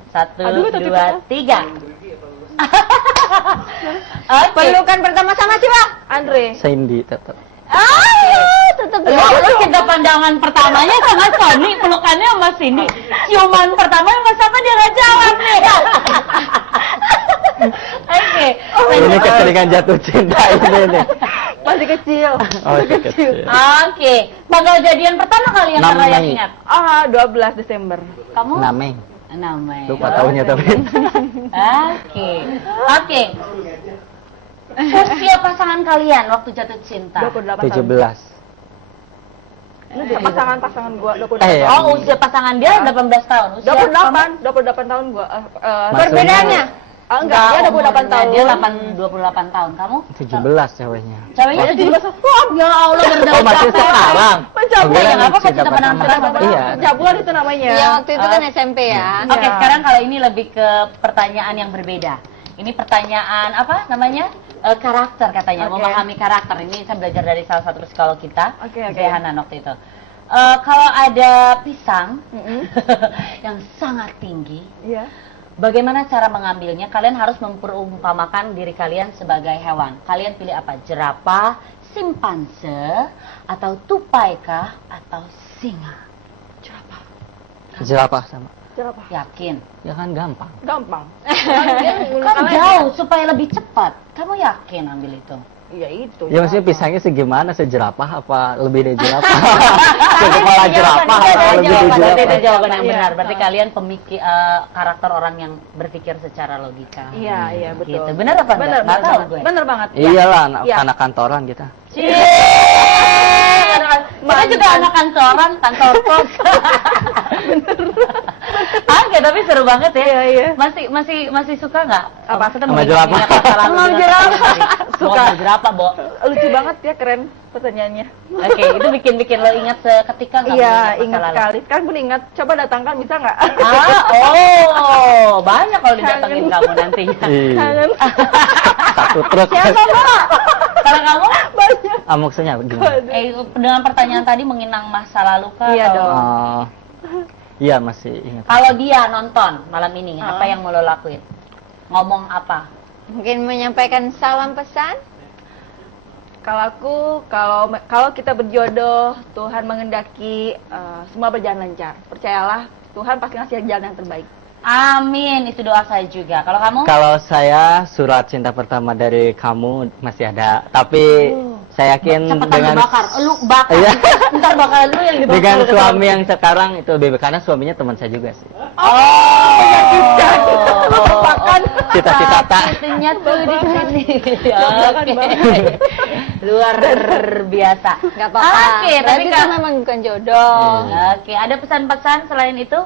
1, Aduh, tapi 2, 3. Oke. Pelukan pertama sama siapa? Andre. Cindy tetap. Tetap Lu cinta pandangan pertamanya sama Sony, pelukannya sama Cindy. Ciuman pertama sama siapa dia nggak jawab nih. Oke. Ini keseringan jatuh cinta ini nih. Masih kecil. Oh, masih kecil. Oke. Tanggal jadian pertama kali yang 6 terlayak Mei. ingat. 12 Desember. Kamu? Nameng. Namanya. Lupa tahunnya tapi. Oke. Oke. Usia pasangan kalian waktu jatuh cinta? 28 tahun. 17. Pasangan gua 28 Eh, tahun. Oh, usia pasangan dia 18 tahun. Usia 28 tahun gua. Perbedaannya? Enggak, dia 28 tahun. Dia 28 tahun. Kamu? 17 ceweknya. Ceweknya 17. Wah, ya Allah Oh, masih sekarang. Pencabulan Oh, yang apa? cinta Cinta pandangan pertama. pertama. Iya. Pencabulan itu namanya. Iya, waktu itu kan SMP ya. Oke, sekarang kalau ini lebih ke pertanyaan yang berbeda. Ini pertanyaan apa namanya? Karakter katanya, Oke. memahami karakter. Ini saya belajar dari salah satu psikolog kita, Oke. Hanan waktu itu. Kalau ada pisang yang sangat tinggi, Iya. bagaimana cara mengambilnya? Kalian harus memperumpamakan diri kalian sebagai hewan. Kalian pilih apa? Jerapah, simpanse, atau tupai kah, atau singa? Jerapah sama. Jerapah. Yakin? Ya kan gampang. Gampang. Kan jauh supaya lebih cepat. Kamu yakin ambil itu? Iya itu. Ya maksudnya pisangnya segimana? Sejerapah apa lebih dari jerapah? Sekepala jerapah Itu apa adalah lebih dari jawaban, jerapah? itu jawaban yang Iya. benar. Berarti kalian pemikir karakter orang yang berpikir secara logika. Iya, betul. Gitu. Benar apa Benar, enggak? Nggak tahu banget. gue. Benar banget. Iyalah, Iya. anak kantoran kita. Kita juga anak kantoran, kantor pos. Oke, tapi seru banget ya. Iya. Masih suka nggak? Apa? Maksudnya Sama jerapah. Sama jerapah. Suka. Suka jerapah, Bo. Lucu banget ya, keren pertanyaannya. Oke, itu bikin lo ingat seketika nggak? Iya, masa ingat lalu? sekali. Sekarang pun ingat. Coba datangkan, bisa nggak? Banyak kalau didatengin kamu nantinya. Iya. Satu truk. Siapa, Mbak? Kalau kamu? Banyak. Maksudnya gimana? Dengan pertanyaan tadi mengenang masa lalu kah? Iya atau- dong. Iya masih ingat. Kalau dia nonton malam ini, apa yang mau lo lakuin? Ngomong apa? Mungkin menyampaikan salam pesan. Kalau aku, kalau kita berjodoh, Tuhan mengendaki semua berjalan lancar. Percayalah, Tuhan pasti ngasih jalan yang terbaik. Amin, itu doa saya juga. Kalau kamu? Kalau saya surat cinta pertama dari kamu masih ada, tapi saya yakin Cepetan dengan dibakar, lu bakar. Iya. Ntar bakal lu yang dibakar. dengan suami yang sekarang itu lebih baik, karena suaminya teman saya juga sih. Cita-cita tak. Itunya tuh di sini. Oke. Luar biasa. Nggak apa-apa. Oke, tapi Berarti itu kan memang bukan jodoh. Oke, ada pesan-pesan selain itu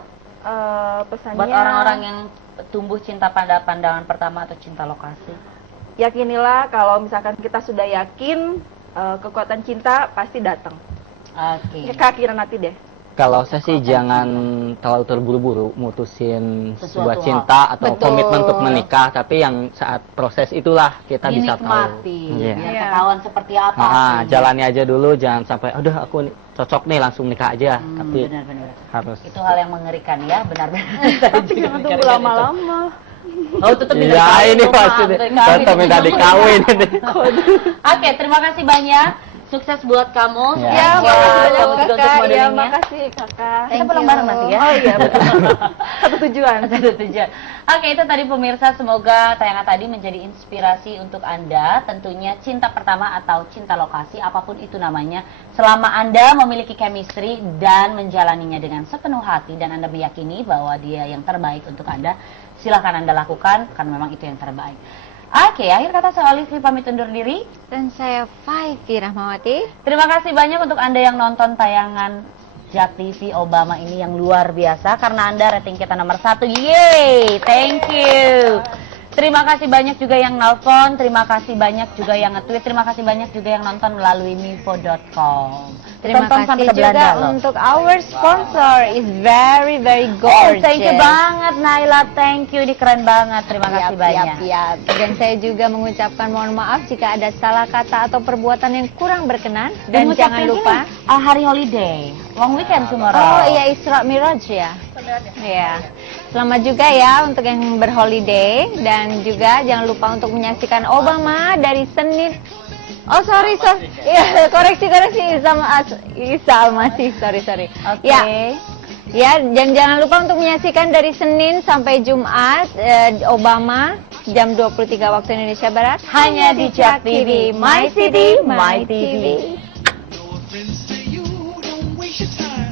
Pesannya, buat orang-orang yang tumbuh cinta pada pandangan pertama atau cinta lokasi? yakinilah kalau misalkan kita sudah yakin, kekuatan cinta pasti datang. Oke. Keyakinan hati deh. Kalau saya sih jangan terlalu terburu-buru mutusin sebuah Sesuatu cinta atau Betul. komitmen untuk menikah, tapi yang saat proses itulah kita bisa tahu. Dinikmati, Iya. biar Iya. ketahuan seperti apa. aslinya. Jalani aja dulu, jangan sampai udah aku cocok nih langsung nikah aja, tapi Benar-benar. harus. Itu hal yang mengerikan ya, benar-benar. Tapi jangan tunggu lama-lama. Oh, tetap minta Iya dikawin, ini Pak. pasti nih, tetap minta dikawin ini. Oke, terima kasih banyak. Sukses buat kamu. Ya. Sukses buat makasih kamu juga untuk kakak. Ya, modelingnya. makasih kakak. Kita pulang bareng nanti ya. Oh iya, betul. Satu tujuan. Satu tujuan. Oke, itu tadi pemirsa, semoga tayangan tadi menjadi inspirasi untuk Anda. Tentunya cinta pertama atau cinta lokasi, apapun itu namanya. Selama Anda memiliki chemistry dan menjalaninya dengan sepenuh hati dan Anda meyakini bahwa dia yang terbaik untuk Anda, silakan Anda lakukan karena memang itu yang terbaik. Oke, akhir kata saya Olivi pamit undur diri. Dan saya Faifi Rahmawati. Terima kasih banyak untuk Anda yang nonton tayangan Jak TV Obama ini yang luar biasa. Karena Anda rating kita nomor 1. Yeay, thank you. Terima kasih banyak juga yang nelpon, terima kasih banyak juga yang nge-tweet, terima kasih banyak juga yang nonton melalui mipo.com. Terima Tonton sampai kasih ke Belanda juga loh. untuk our sponsor is very gorgeous. Thank you banget Naila, thank you, ini keren banget, terima kasih banyak. Dan saya juga mengucapkan mohon maaf jika ada salah kata atau perbuatan yang kurang berkenan. Dan jangan lupa hari holiday, long weekend tomorrow. Oh iya, Isra Miraj ya. Iya. Selamat juga ya untuk yang berholiday. Dan juga jangan lupa untuk menyaksikan Obama dari Senin. Oh sorry. Ya, koreksi Isa masih sorry. Oke. Ya, dan jangan lupa untuk menyaksikan dari Senin sampai Jumat Obama jam 23 waktu Indonesia Barat Hanya di Jak TV, My City, My TV. Friends say you don't waste your time.